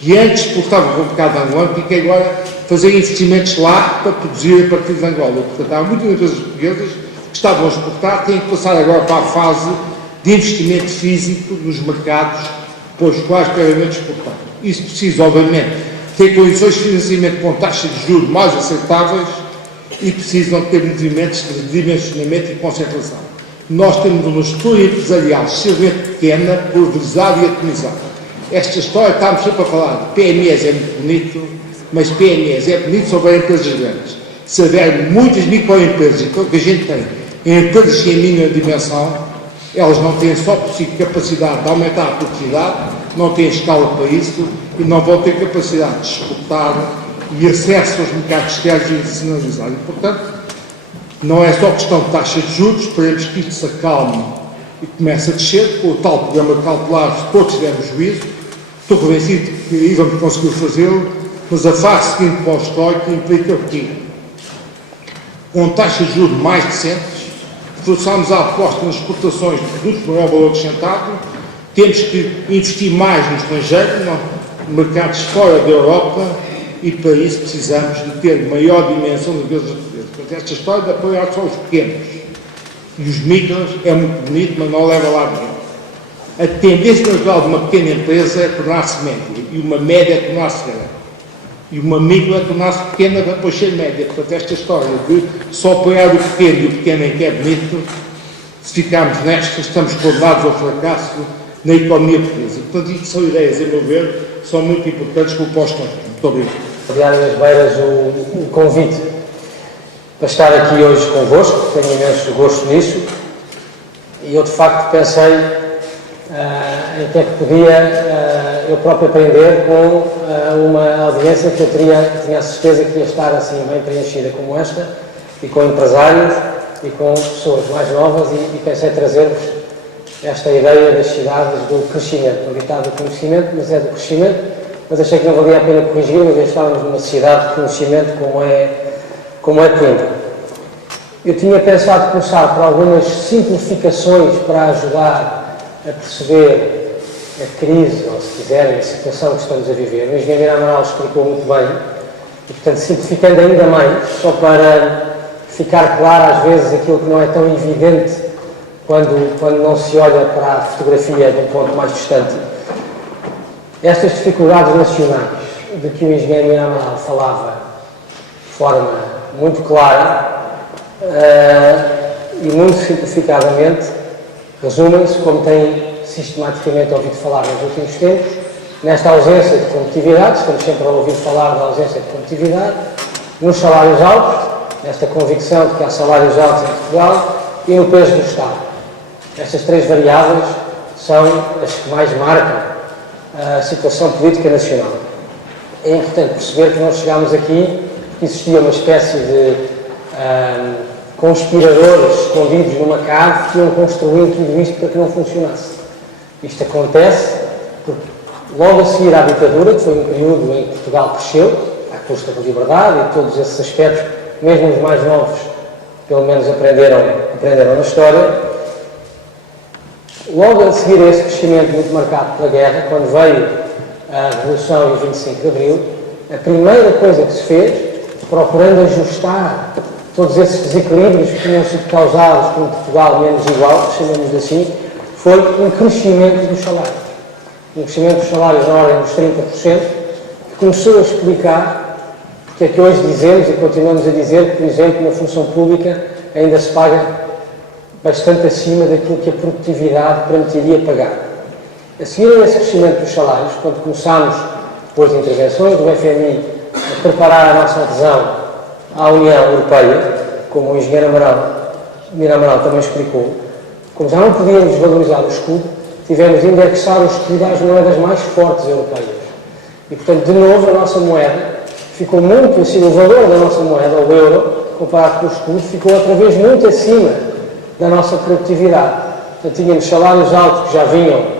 que antes exportavam com um bocado de Angola, e que agora fazem investimentos lá para produzir a partir de Angola. Portanto, há muitas empresas portuguesas que estavam a exportar, têm que passar agora para a fase de investimento físico nos mercados para os quais querem exportar. Isso precisa, obviamente, ter condições de financiamento com taxas de juros mais aceitáveis e precisam ter movimentos de dimensionamento e concentração. Nós temos uma estrutura empresarial extremamente pequena, pulverizada e atomizada. Esta história, estamos sempre a falar de PMEs, é muito bonito, mas PMEs é bonito sobre empresas grandes. Se houver muitas microempresas, então o que a gente tem, empresas em mínima dimensão, elas não têm só por si capacidade de aumentar a produtividade, não têm escala para isso e não vão ter capacidade de exportar e acesso aos mercados externos e internacionalizar. E, portanto, não é só questão de taxa de juros, esperemos que isto se acalme e comece a descer, com o tal programa cautelar, se todos tivermos juízo. Estou convencido que aí vamos conseguir fazê-lo, mas a fase seguinte para o histórico implica que, com taxas de juros mais decentes, forçamos a aposta nas exportações de produtos de maior valor acrescentado, temos que investir mais no estrangeiro, no mercados fora da Europa, e para isso precisamos de ter maior dimensão de empresas portuguesas. Portanto, esta história de apoiar só os pequenos e os micros é muito bonito, mas não leva lá nenhum. A tendência natural de uma pequena empresa é tornar-se média, e uma média é tornar-se grande. E uma micro é tornar-se pequena para depois ser média. Portanto, esta história de só apoiar o pequeno e o pequeno é que é bonito, se ficarmos nestas, estamos condenados ao fracasso na economia portuguesa. Portanto, isto são ideias, a meu ver, são muito importantes para o pós-histórico. Muito obrigado. Diário das Beiras, o convite para estar aqui hoje convosco, tenho imenso gosto nisso, e eu de facto pensei em que é que podia eu próprio aprender com uma audiência que eu tinha a certeza que ia estar assim bem preenchida como esta, e com empresários e com pessoas mais novas, e pensei trazer-vos esta ideia das cidades do crescimento, não ditado do conhecimento, mas é do crescimento. Mas achei que não valia a pena corrigir, uma vez estávamos numa cidade de conhecimento como é Coimbra. Eu tinha pensado começar por algumas simplificações para ajudar a perceber a crise, ou se quiserem, a situação que estamos a viver. O engenheiro Amaral explicou muito bem, e portanto simplificando ainda mais, só para ficar claro às vezes aquilo que não é tão evidente quando não se olha para a fotografia de um ponto mais distante. Estas dificuldades nacionais de que o engenheiro Amaral falava de forma muito clara e muito simplificadamente resumem-se, como tem sistematicamente ouvido falar nos últimos tempos, nesta ausência de competitividade, estamos sempre a ouvir falar da ausência de competitividade, nos salários altos, nesta convicção de que há salários altos em Portugal, e no peso do Estado. Estas três variáveis são as que mais marcam a situação política nacional. É importante perceber que nós chegámos aqui porque existia uma espécie de conspiradores escondidos numa cave que iam construindo tudo isto para que não funcionasse. Isto acontece porque logo a seguir à ditadura, que foi um período em que Portugal cresceu, à custa da liberdade e todos esses aspectos, mesmo os mais novos, pelo menos aprenderam na história. Logo a seguir a esse crescimento muito marcado pela guerra, quando veio a Revolução e o 25 de Abril, a primeira coisa que se fez, procurando ajustar todos esses desequilíbrios que tinham sido causados por um Portugal menos igual, chamamos assim, foi um crescimento dos salários. Um crescimento dos salários na ordem dos 30%, que começou a explicar porque é que hoje dizemos e continuamos a dizer que, por exemplo, na função pública ainda se paga bastante acima daquilo que a produtividade permitiria pagar. A seguir a esse crescimento dos salários, quando começámos, depois de intervenções do FMI, a preparar a nossa adesão à União Europeia, como o engenheiro Amaral também explicou, como já não podíamos valorizar o escudo, tivemos de indexar o escudo às moedas mais fortes europeias. E, portanto, de novo, a nossa moeda ficou muito acima, o valor da nossa moeda, o euro, comparado com o escudo, ficou outra vez muito acima da nossa produtividade. Portanto, tínhamos salários altos que já vinham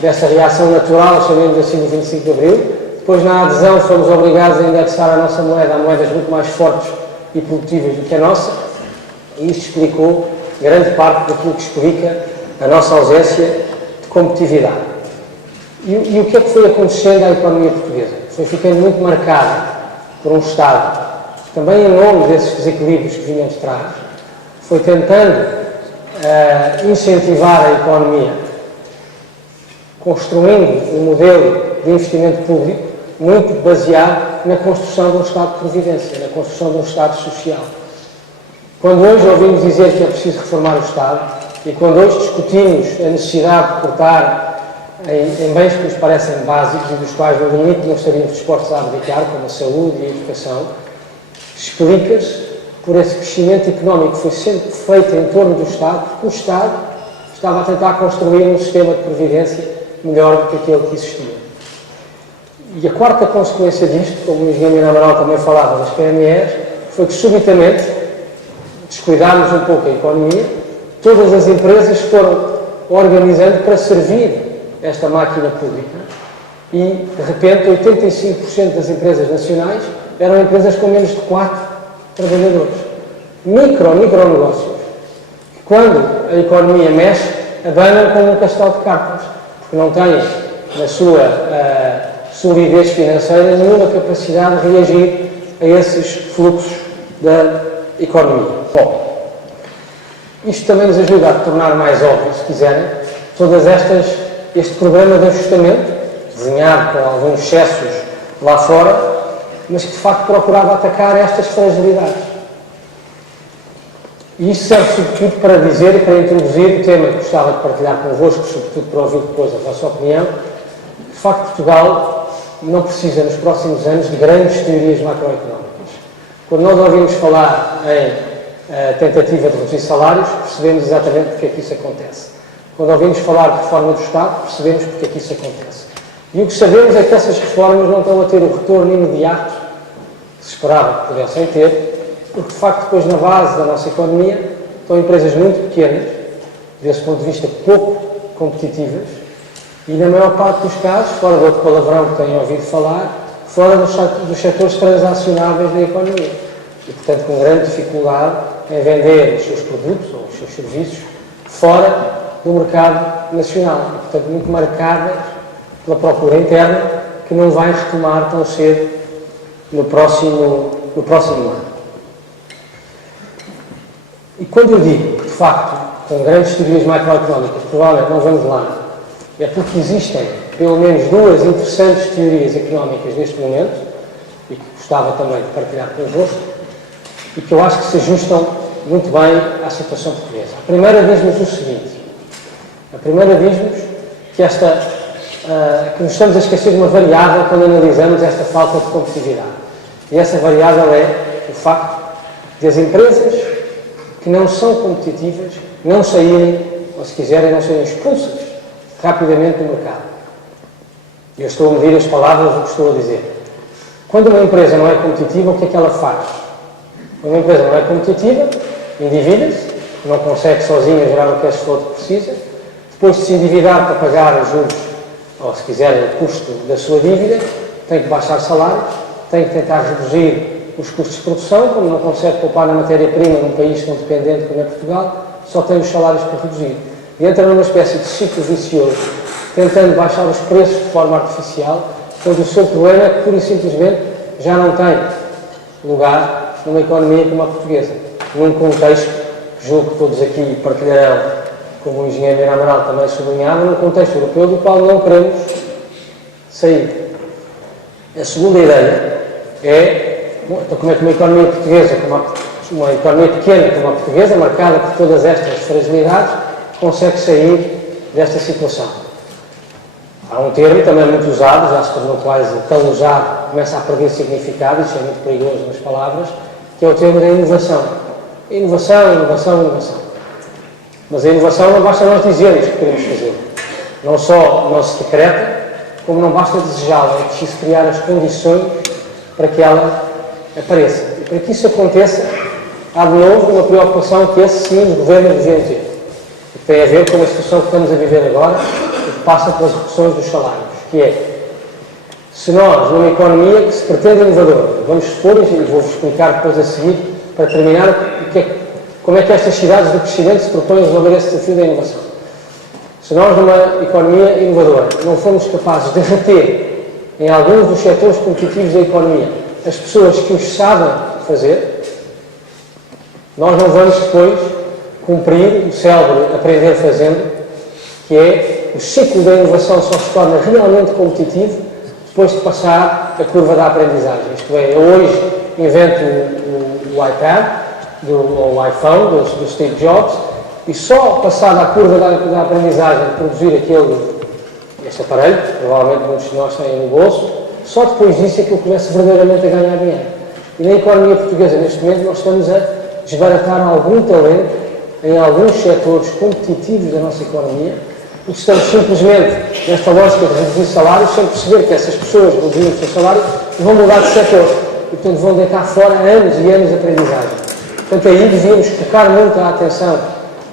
dessa reação natural, chamemos assim, do 25 de Abril. Depois, na adesão, fomos obrigados a indexar a nossa moeda a moedas muito mais fortes e produtivas do que a nossa, e isto explicou grande parte daquilo que explica a nossa ausência de competitividade. E o que é que foi acontecendo à economia portuguesa? Foi ficando muito marcada por um Estado, também em nome desses desequilíbrios que vinham de trás, foi tentando incentivar a economia, construindo um modelo de investimento público muito baseado na construção de um Estado de Previdência, na construção de um Estado social. Quando hoje ouvimos dizer que é preciso reformar o Estado, e quando hoje discutimos a necessidade de cortar em bens que nos parecem básicos e dos quais, no limite, não estaríamos dispostos a abdicar, como a saúde e a educação, explica-se por esse crescimento económico que foi sempre feito em torno do Estado, porque o Estado estava a tentar construir um sistema de previdência melhor do que aquele que existia. E a quarta consequência disto, como o engenheiro Mira Amaral também falava das PMEs, foi que subitamente descuidámos um pouco a economia, todas as empresas foram organizando para servir esta máquina pública e, de repente, 85% das empresas nacionais eram empresas com menos de 4 trabalhadores. Micronegócios, que quando a economia mexe, abanam como um castelo de cartas, porque não têm, na sua solidez financeira, nenhuma capacidade de reagir a esses fluxos da economia. Bom, isto também nos ajuda a tornar mais óbvio, se quiserem, este programa de ajustamento, desenhado com alguns excessos lá fora, mas que de facto procurava atacar estas fragilidades. E isto serve sobretudo para dizer e para introduzir o tema que gostava de partilhar convosco, sobretudo para ouvir depois a vossa opinião. De facto, Portugal não precisa nos próximos anos de grandes teorias macroeconómicas. Quando nós ouvimos falar em tentativa de reduzir salários, percebemos exatamente porque é que isso acontece. Quando ouvimos falar de reforma do Estado, percebemos porque é que isso acontece. E o que sabemos é que essas reformas não estão a ter o retorno imediato que se esperava que pudessem ter, porque de facto depois na base da nossa economia estão empresas muito pequenas, desse ponto de vista pouco competitivas, e na maior parte dos casos, fora do outro palavrão que tenho ouvido falar, fora dos setores transacionáveis da economia. E portanto com grande dificuldade em vender os seus produtos ou os seus serviços fora do mercado nacional, e, portanto, muito marcadas pela procura interna, que não vai retomar tão cedo no próximo ano. E quando eu digo, de facto, com grandes teorias macroeconómicas, provavelmente não vamos lá, é porque existem pelo menos duas interessantes teorias económicas neste momento, e que gostava também de partilhar convosco, e que eu acho que se ajustam muito bem à situação portuguesa. A primeira diz-nos o seguinte: a primeira diz-nos que que nos estamos a esquecer de uma variável quando analisamos esta falta de competitividade. E essa variável é o facto de as empresas que não são competitivas não saírem, ou se quiserem, não serem expulsas rapidamente do mercado. Eu estou a medir as palavras do que estou a dizer. Quando uma empresa não é competitiva, o que é que ela faz? Quando uma empresa não é competitiva, endivida-se, não consegue sozinha gerar o cash flow que precisa, depois de se endividar para pagar os juros, ou se quiser, o custo da sua dívida, tem que baixar salários, tem que tentar reduzir os custos de produção, como não consegue poupar na matéria-prima num país tão dependente como é Portugal, só tem os salários para reduzir. E entra numa espécie de ciclo vicioso, tentando baixar os preços de forma artificial, quando o seu problema é que, pura e simplesmente, já não tem lugar numa economia como a portuguesa, num contexto que julgo que todos aqui partilharão, como o engenheiro Mira Amaral também sublinhava, num contexto europeu do qual não queremos sair. A segunda ideia é, então, como é que uma economia portuguesa, uma economia pequena como a portuguesa, marcada por todas estas fragilidades, consegue sair desta situação. Há um termo também muito usado, já se tornou quase tão usado, começa a perder significado, isso é muito perigoso nas palavras, que é o termo da inovação. Inovação. Mas a inovação não basta nós dizermos que queremos fazer. Não só não se decreta, como não basta desejá-la, é preciso criar as condições para que ela apareça. E para que isso aconteça, há de novo uma preocupação que esse sim os governos deviam ter. E que tem a ver com a situação que estamos a viver agora, e que passa pelas reduções dos salários, que é, se nós, numa economia que se pretende inovadora, vamos supor, e vou-vos explicar depois a seguir, para terminar, como é que estas cidades do crescimento se propõem a resolver esse desafio da inovação. Se nós, numa economia inovadora, não formos capazes de reter em alguns dos setores competitivos da economia as pessoas que os sabem fazer, nós não vamos depois cumprir o célebre aprender fazendo, que é o ciclo da inovação só se torna realmente competitivo depois de passar a curva da aprendizagem. Isto é, eu hoje invento o iPad, ou o iPhone, do Steve Jobs, e só passada a curva da aprendizagem de produzir este aparelho, que provavelmente muitos de nós têm no bolso, só depois disso é que eu começo verdadeiramente a ganhar dinheiro. E na economia portuguesa, neste momento, nós estamos a desbaratar algum talento em alguns setores competitivos da nossa economia, porque estamos simplesmente nesta lógica de reduzir salários, sem perceber que essas pessoas reduzindo o seu salário vão mudar de setor e, portanto, vão deitar fora anos e anos de aprendizagem. Portanto, aí devíamos focar muito a atenção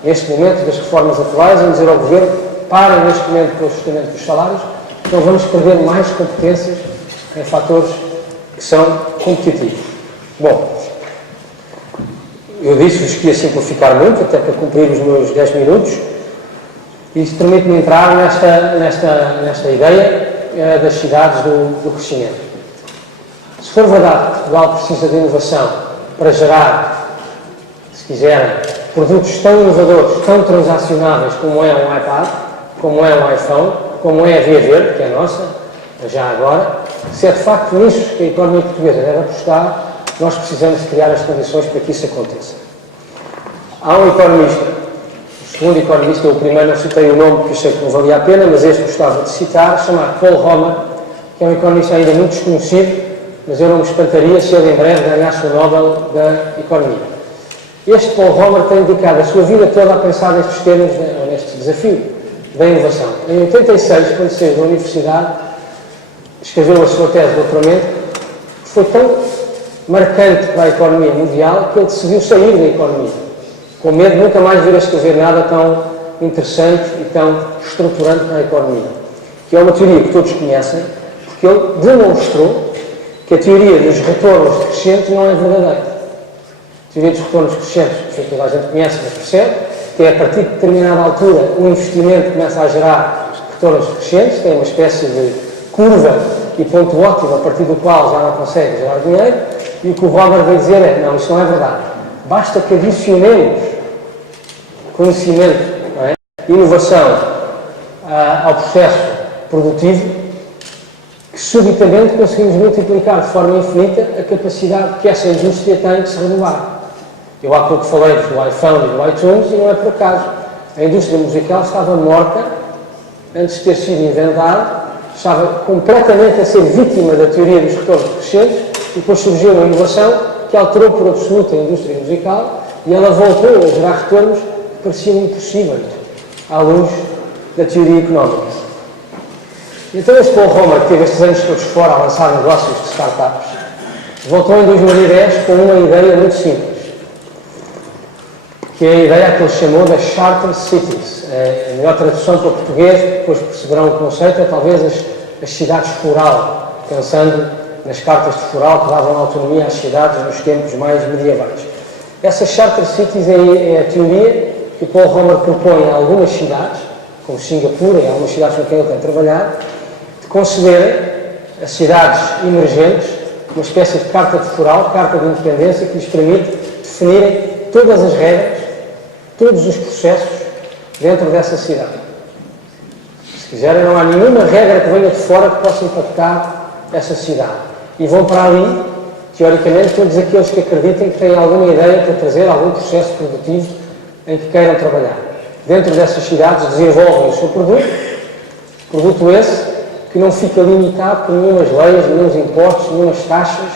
neste momento das reformas atuais, em dizer ao Governo, parem neste momento com o ajustamento dos salários, então vamos perder mais competências em fatores que são competitivos. Bom, eu disse-vos que ia simplificar muito, até para cumprir os meus 10 minutos, e isso permite-me entrar nesta ideia das cidades do crescimento. Se for verdade que Portugal precisa de inovação para gerar, se quiserem, produtos tão inovadores, tão transacionáveis como é um iPad, como é um iPhone, como é a Via Verde, que é nossa, já agora, se é de facto nisso que a economia portuguesa deve apostar, nós precisamos de criar as condições para que isso aconteça. Há um economista, o segundo economista, eu o primeiro não citei o nome porque achei que não valia a pena, mas este gostava de citar, chamado Paul Romer, que é um economista ainda muito desconhecido, mas eu não me espantaria se ele em breve ganhasse o Nobel da Economia. Este Paul Romer tem dedicado a sua vida toda a pensar nestes termos, neste desafio da inovação. Em 86, quando saiu da universidade, escreveu a sua tese de doutoramento, que foi tão marcante para a economia mundial que ele decidiu sair da economia, com medo de nunca mais vir a escrever nada tão interessante e tão estruturante para a economia. Que é uma teoria que todos conhecem, porque ele demonstrou que a teoria dos retornos decrescentes não é verdadeira. A teoria dos retornos crescentes, que toda a gente conhece, mas percebe, que é a partir de determinada altura o investimento começa a gerar retornos crescentes, tem uma espécie de curva e ponto ótimo a partir do qual já não consegue gerar dinheiro, e o que o Romer vai dizer é, não, isso não é verdade. Basta que adicionemos conhecimento, não é? Inovação ao processo produtivo, que subitamente conseguimos multiplicar de forma infinita a capacidade que essa indústria tem de se renovar. Eu há pouco falei-vos do iPhone e do iTunes e não é por acaso. A indústria musical estava morta antes de ter sido inventada, estava completamente a ser vítima da teoria dos retornos crescentes e depois surgiu uma inovação que alterou por absoluto a indústria musical e ela voltou a gerar retornos que pareciam impossíveis à luz da teoria económica. Então este Paul Romer, que teve estes anos todos fora a lançar negócios de startups, voltou em 2010 com uma ideia muito simples, que é a ideia que ele chamou das Charter Cities. A melhor tradução para português, depois perceberão o conceito, é talvez as cidades floral, pensando nas cartas de floral que davam autonomia às cidades nos tempos mais medievais. Essas Charter Cities é a teoria que Paul Romer propõe em algumas cidades, como Singapura e algumas cidades com quem ele tem trabalhado, de concederem a cidades emergentes uma espécie de carta de floral, carta de independência, que lhes permite definirem todas as regras, todos os processos dentro dessa cidade. Se quiserem, não há nenhuma regra que venha de fora que possa impactar essa cidade. E vão para ali, teoricamente, todos aqueles que acreditem que têm alguma ideia para trazer algum processo produtivo em que queiram trabalhar. Dentro dessas cidades desenvolvem o seu produto esse que não fica limitado por nenhumas leis, nenhums impostos, nenhumas taxas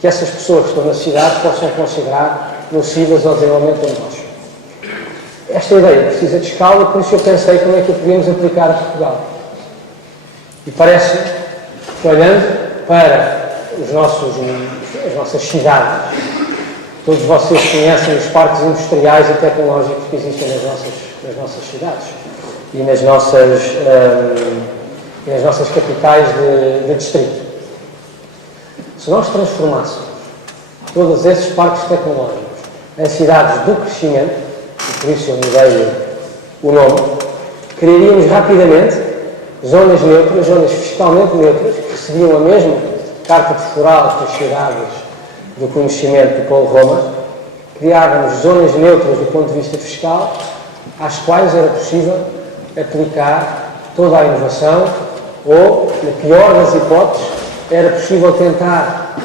que essas pessoas que estão na cidade possam considerar nocivas ao desenvolvimento do negócio. Esta ideia precisa de escala, por isso eu pensei como é que a podíamos aplicar a Portugal. E parece que, olhando para as nossas cidades, todos vocês conhecem os parques industriais e tecnológicos que existem nas nossas cidades e nas nossas capitais de distrito. Se nós transformássemos todos esses parques tecnológicos em cidades do crescimento, e por isso eu me dei o nome, Criaríamos rapidamente zonas neutras, zonas fiscalmente neutras, que recebiam a mesma carta de foral que as cidades do conhecimento de Paulo Roma. Criávamos zonas neutras do ponto de vista fiscal, às quais era possível aplicar toda a inovação, ou, na pior das hipóteses, era possível tentar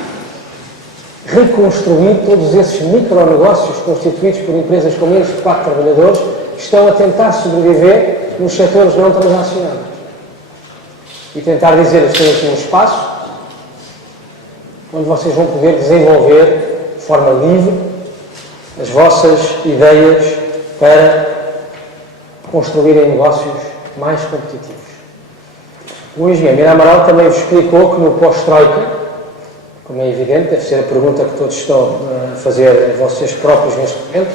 reconstruir todos esses micronegócios constituídos por empresas com menos de 4 trabalhadores que estão a tentar sobreviver nos setores não transacionais. E tentar dizer, estou aqui um espaço onde vocês vão poder desenvolver de forma livre as vossas ideias para construírem negócios mais competitivos. O engenheiro Mira Amaral também vos explicou que no pós-Troika, como é evidente, deve ser a pergunta que todos estão a fazer a vocês próprios neste momento,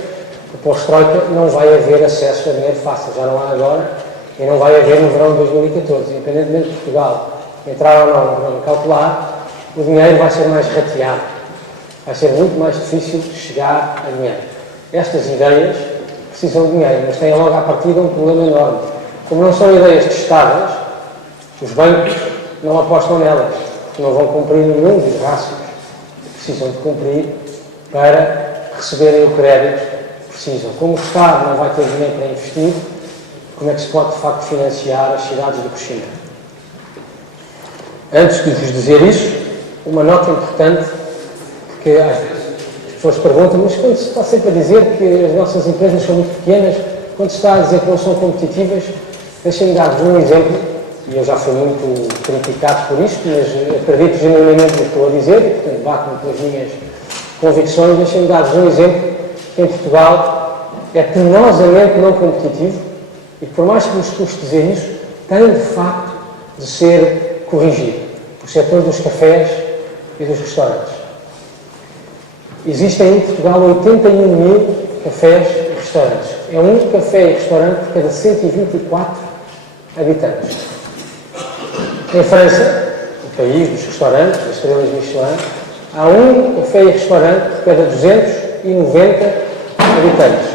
no pós-Troika não vai haver acesso a dinheiro fácil, já não há agora, e não vai haver no verão de 2014. Independentemente de Portugal entrar ou não no verão cautelar, o dinheiro vai ser mais rateado. Vai ser muito mais difícil chegar a dinheiro. Estas ideias precisam de dinheiro, mas têm logo à partida um problema enorme. Como não são ideias testadas, os bancos não apostam nelas, porque não vão cumprir nenhum dos rácios que precisam de cumprir para receberem o crédito que precisam. Como o Estado não vai ter dinheiro para investir, como é que se pode, de facto, financiar as cidades do crescimento? Antes de vos dizer isso, uma nota importante, porque às vezes as pessoas perguntam, mas quando se está sempre a dizer que as nossas empresas são muito pequenas, quando se está a dizer que não são competitivas, deixem-me dar-vos um exemplo, e eu já fui muito criticado por isto, mas acredito genuinamente no que estou a dizer, e portanto bato-me pelas minhas convicções. Deixem-me dar-vos um exemplo que em Portugal é penosamente não competitivo, e por mais que nos custe dizer isso, tem de facto de ser corrigido. O setor dos cafés e dos restaurantes. Existem em Portugal 81 mil cafés e restaurantes. É um café e restaurante por cada 124 habitantes. Em França, o país dos restaurantes, das estrelas Michelin, há um café e restaurante por cada 290 habitantes.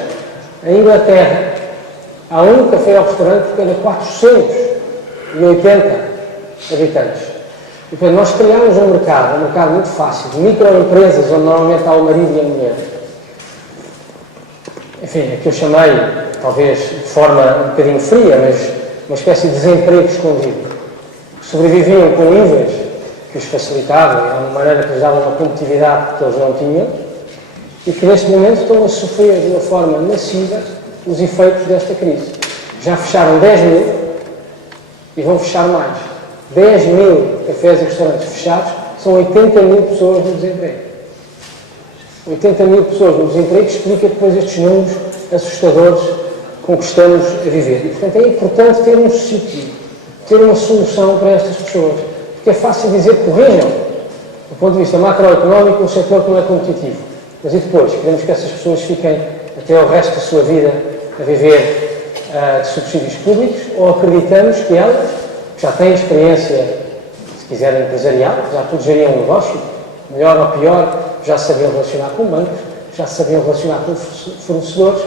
Em Inglaterra, há um café ou restaurante por cada 480 habitantes. E, portanto, nós criámos um mercado muito fácil, de microempresas, onde normalmente há o marido e a mulher. Enfim, é que eu chamei, talvez de forma um bocadinho fria, mas uma espécie de desemprego escondido. Sobreviviam com IVAs que os facilitavam, de uma maneira que lhes dava uma competitividade que eles não tinham, e que neste momento estão a sofrer de uma forma massiva os efeitos desta crise. Já fecharam 10 mil e vão fechar mais. 10 mil cafés e restaurantes fechados são 80 mil pessoas no desemprego. 80 mil pessoas no desemprego explica depois estes números assustadores com que estamos a viver. E, portanto, é importante ter um sítio, ter uma solução para estas pessoas. Porque é fácil dizer que corrijam, do ponto de vista macroeconómico, um setor que não é competitivo. Mas e depois? Queremos que essas pessoas fiquem até ao resto da sua vida a viver de subsídios públicos, ou acreditamos que elas, que já têm experiência, se quiserem, empresarial, já todos geriam um negócio, melhor ou pior, já sabiam relacionar com bancos, já sabiam relacionar com fornecedores,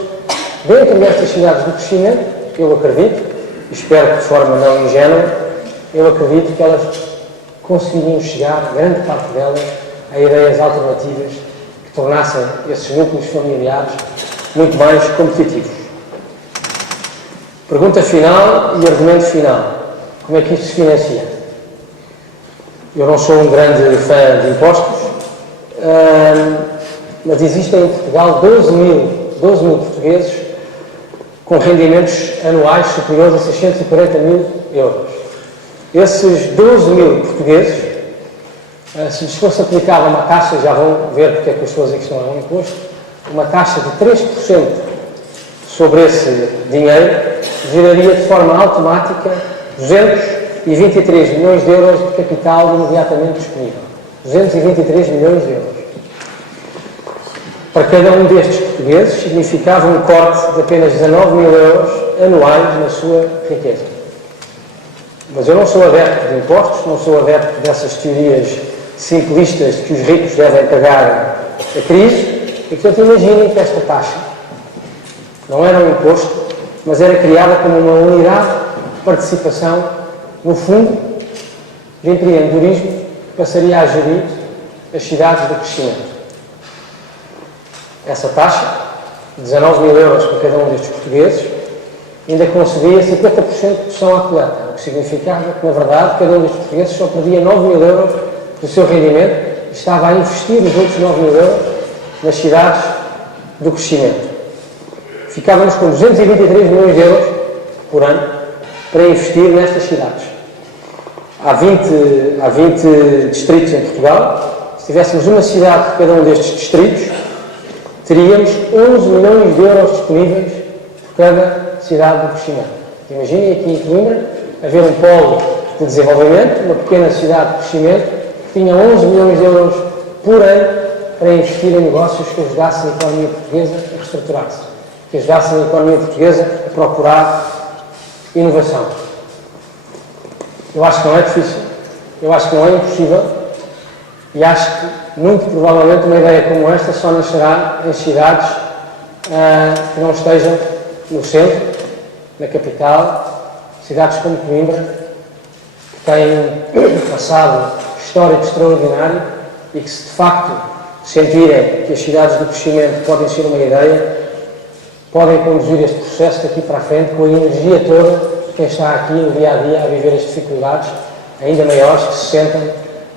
dentro destas cidades do crescimento, eu acredito, e espero que de forma não ingênua, eu acredito que elas conseguiriam chegar, grande parte delas, a ideias alternativas que tornassem esses núcleos familiares muito mais competitivos. Pergunta final e argumento final. Como é que isto se financia? Eu não sou um grande fã de impostos, mas existem em Portugal 12 mil portugueses com rendimentos anuais superiores a 640 mil euros. Esses 12 mil portugueses, se lhes fosse aplicada uma taxa, já vão ver porque é que as pessoas aqui estão a um imposto, uma taxa de 3% sobre esse dinheiro, geraria de forma automática 223 milhões de euros de capital imediatamente disponível. 223 milhões de euros. Para cada um destes portugueses, significava um corte de apenas 19 mil euros anuais na sua riqueza. Mas eu não sou adepto de impostos, não sou adepto dessas teorias simplistas de que os ricos devem pagar a crise, e portanto imaginem que esta taxa não era um imposto, mas era criada como uma unidade de participação no Fundo de Empreendedorismo que passaria a gerir as cidades do crescimento. Essa taxa, 19 mil euros para cada um destes portugueses, ainda concedia 50% de redução à coleta, o que significava que, na verdade, cada um destes portugueses só perdia 9 mil euros do seu rendimento e estava a investir os outros 9 mil euros nas cidades do crescimento. Ficávamos com 223 milhões de euros por ano para investir nestas cidades. Há 20 distritos em Portugal. Se tivéssemos uma cidade por cada um destes distritos, teríamos 11 milhões de euros disponíveis por cada cidade do crescimento. Imaginem aqui em Coimbra haver um polo de desenvolvimento, uma pequena cidade de crescimento, que tinha 11 milhões de euros por ano para investir em negócios que ajudassem a economia portuguesa a reestruturar-se, que ajudassem a economia portuguesa a procurar inovação. Eu acho que não é difícil, eu acho que não é impossível e acho que, muito provavelmente, uma ideia como esta só nascerá em cidades que não estejam no centro, na capital, cidades como Coimbra, que têm um passado histórico extraordinário e que, se de facto sentirem que as cidades do crescimento podem ser uma ideia, podem conduzir este processo daqui para a frente com a energia toda de quem está aqui no dia-a-dia a viver as dificuldades ainda maiores que se sentem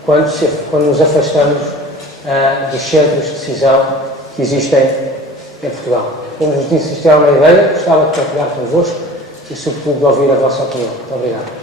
quando nos afastamos dos centros de decisão que existem em Portugal. Como vos disse, isto é uma ideia, gostava de partilhar convosco e, sobretudo, de ouvir a vossa opinião. Muito obrigado.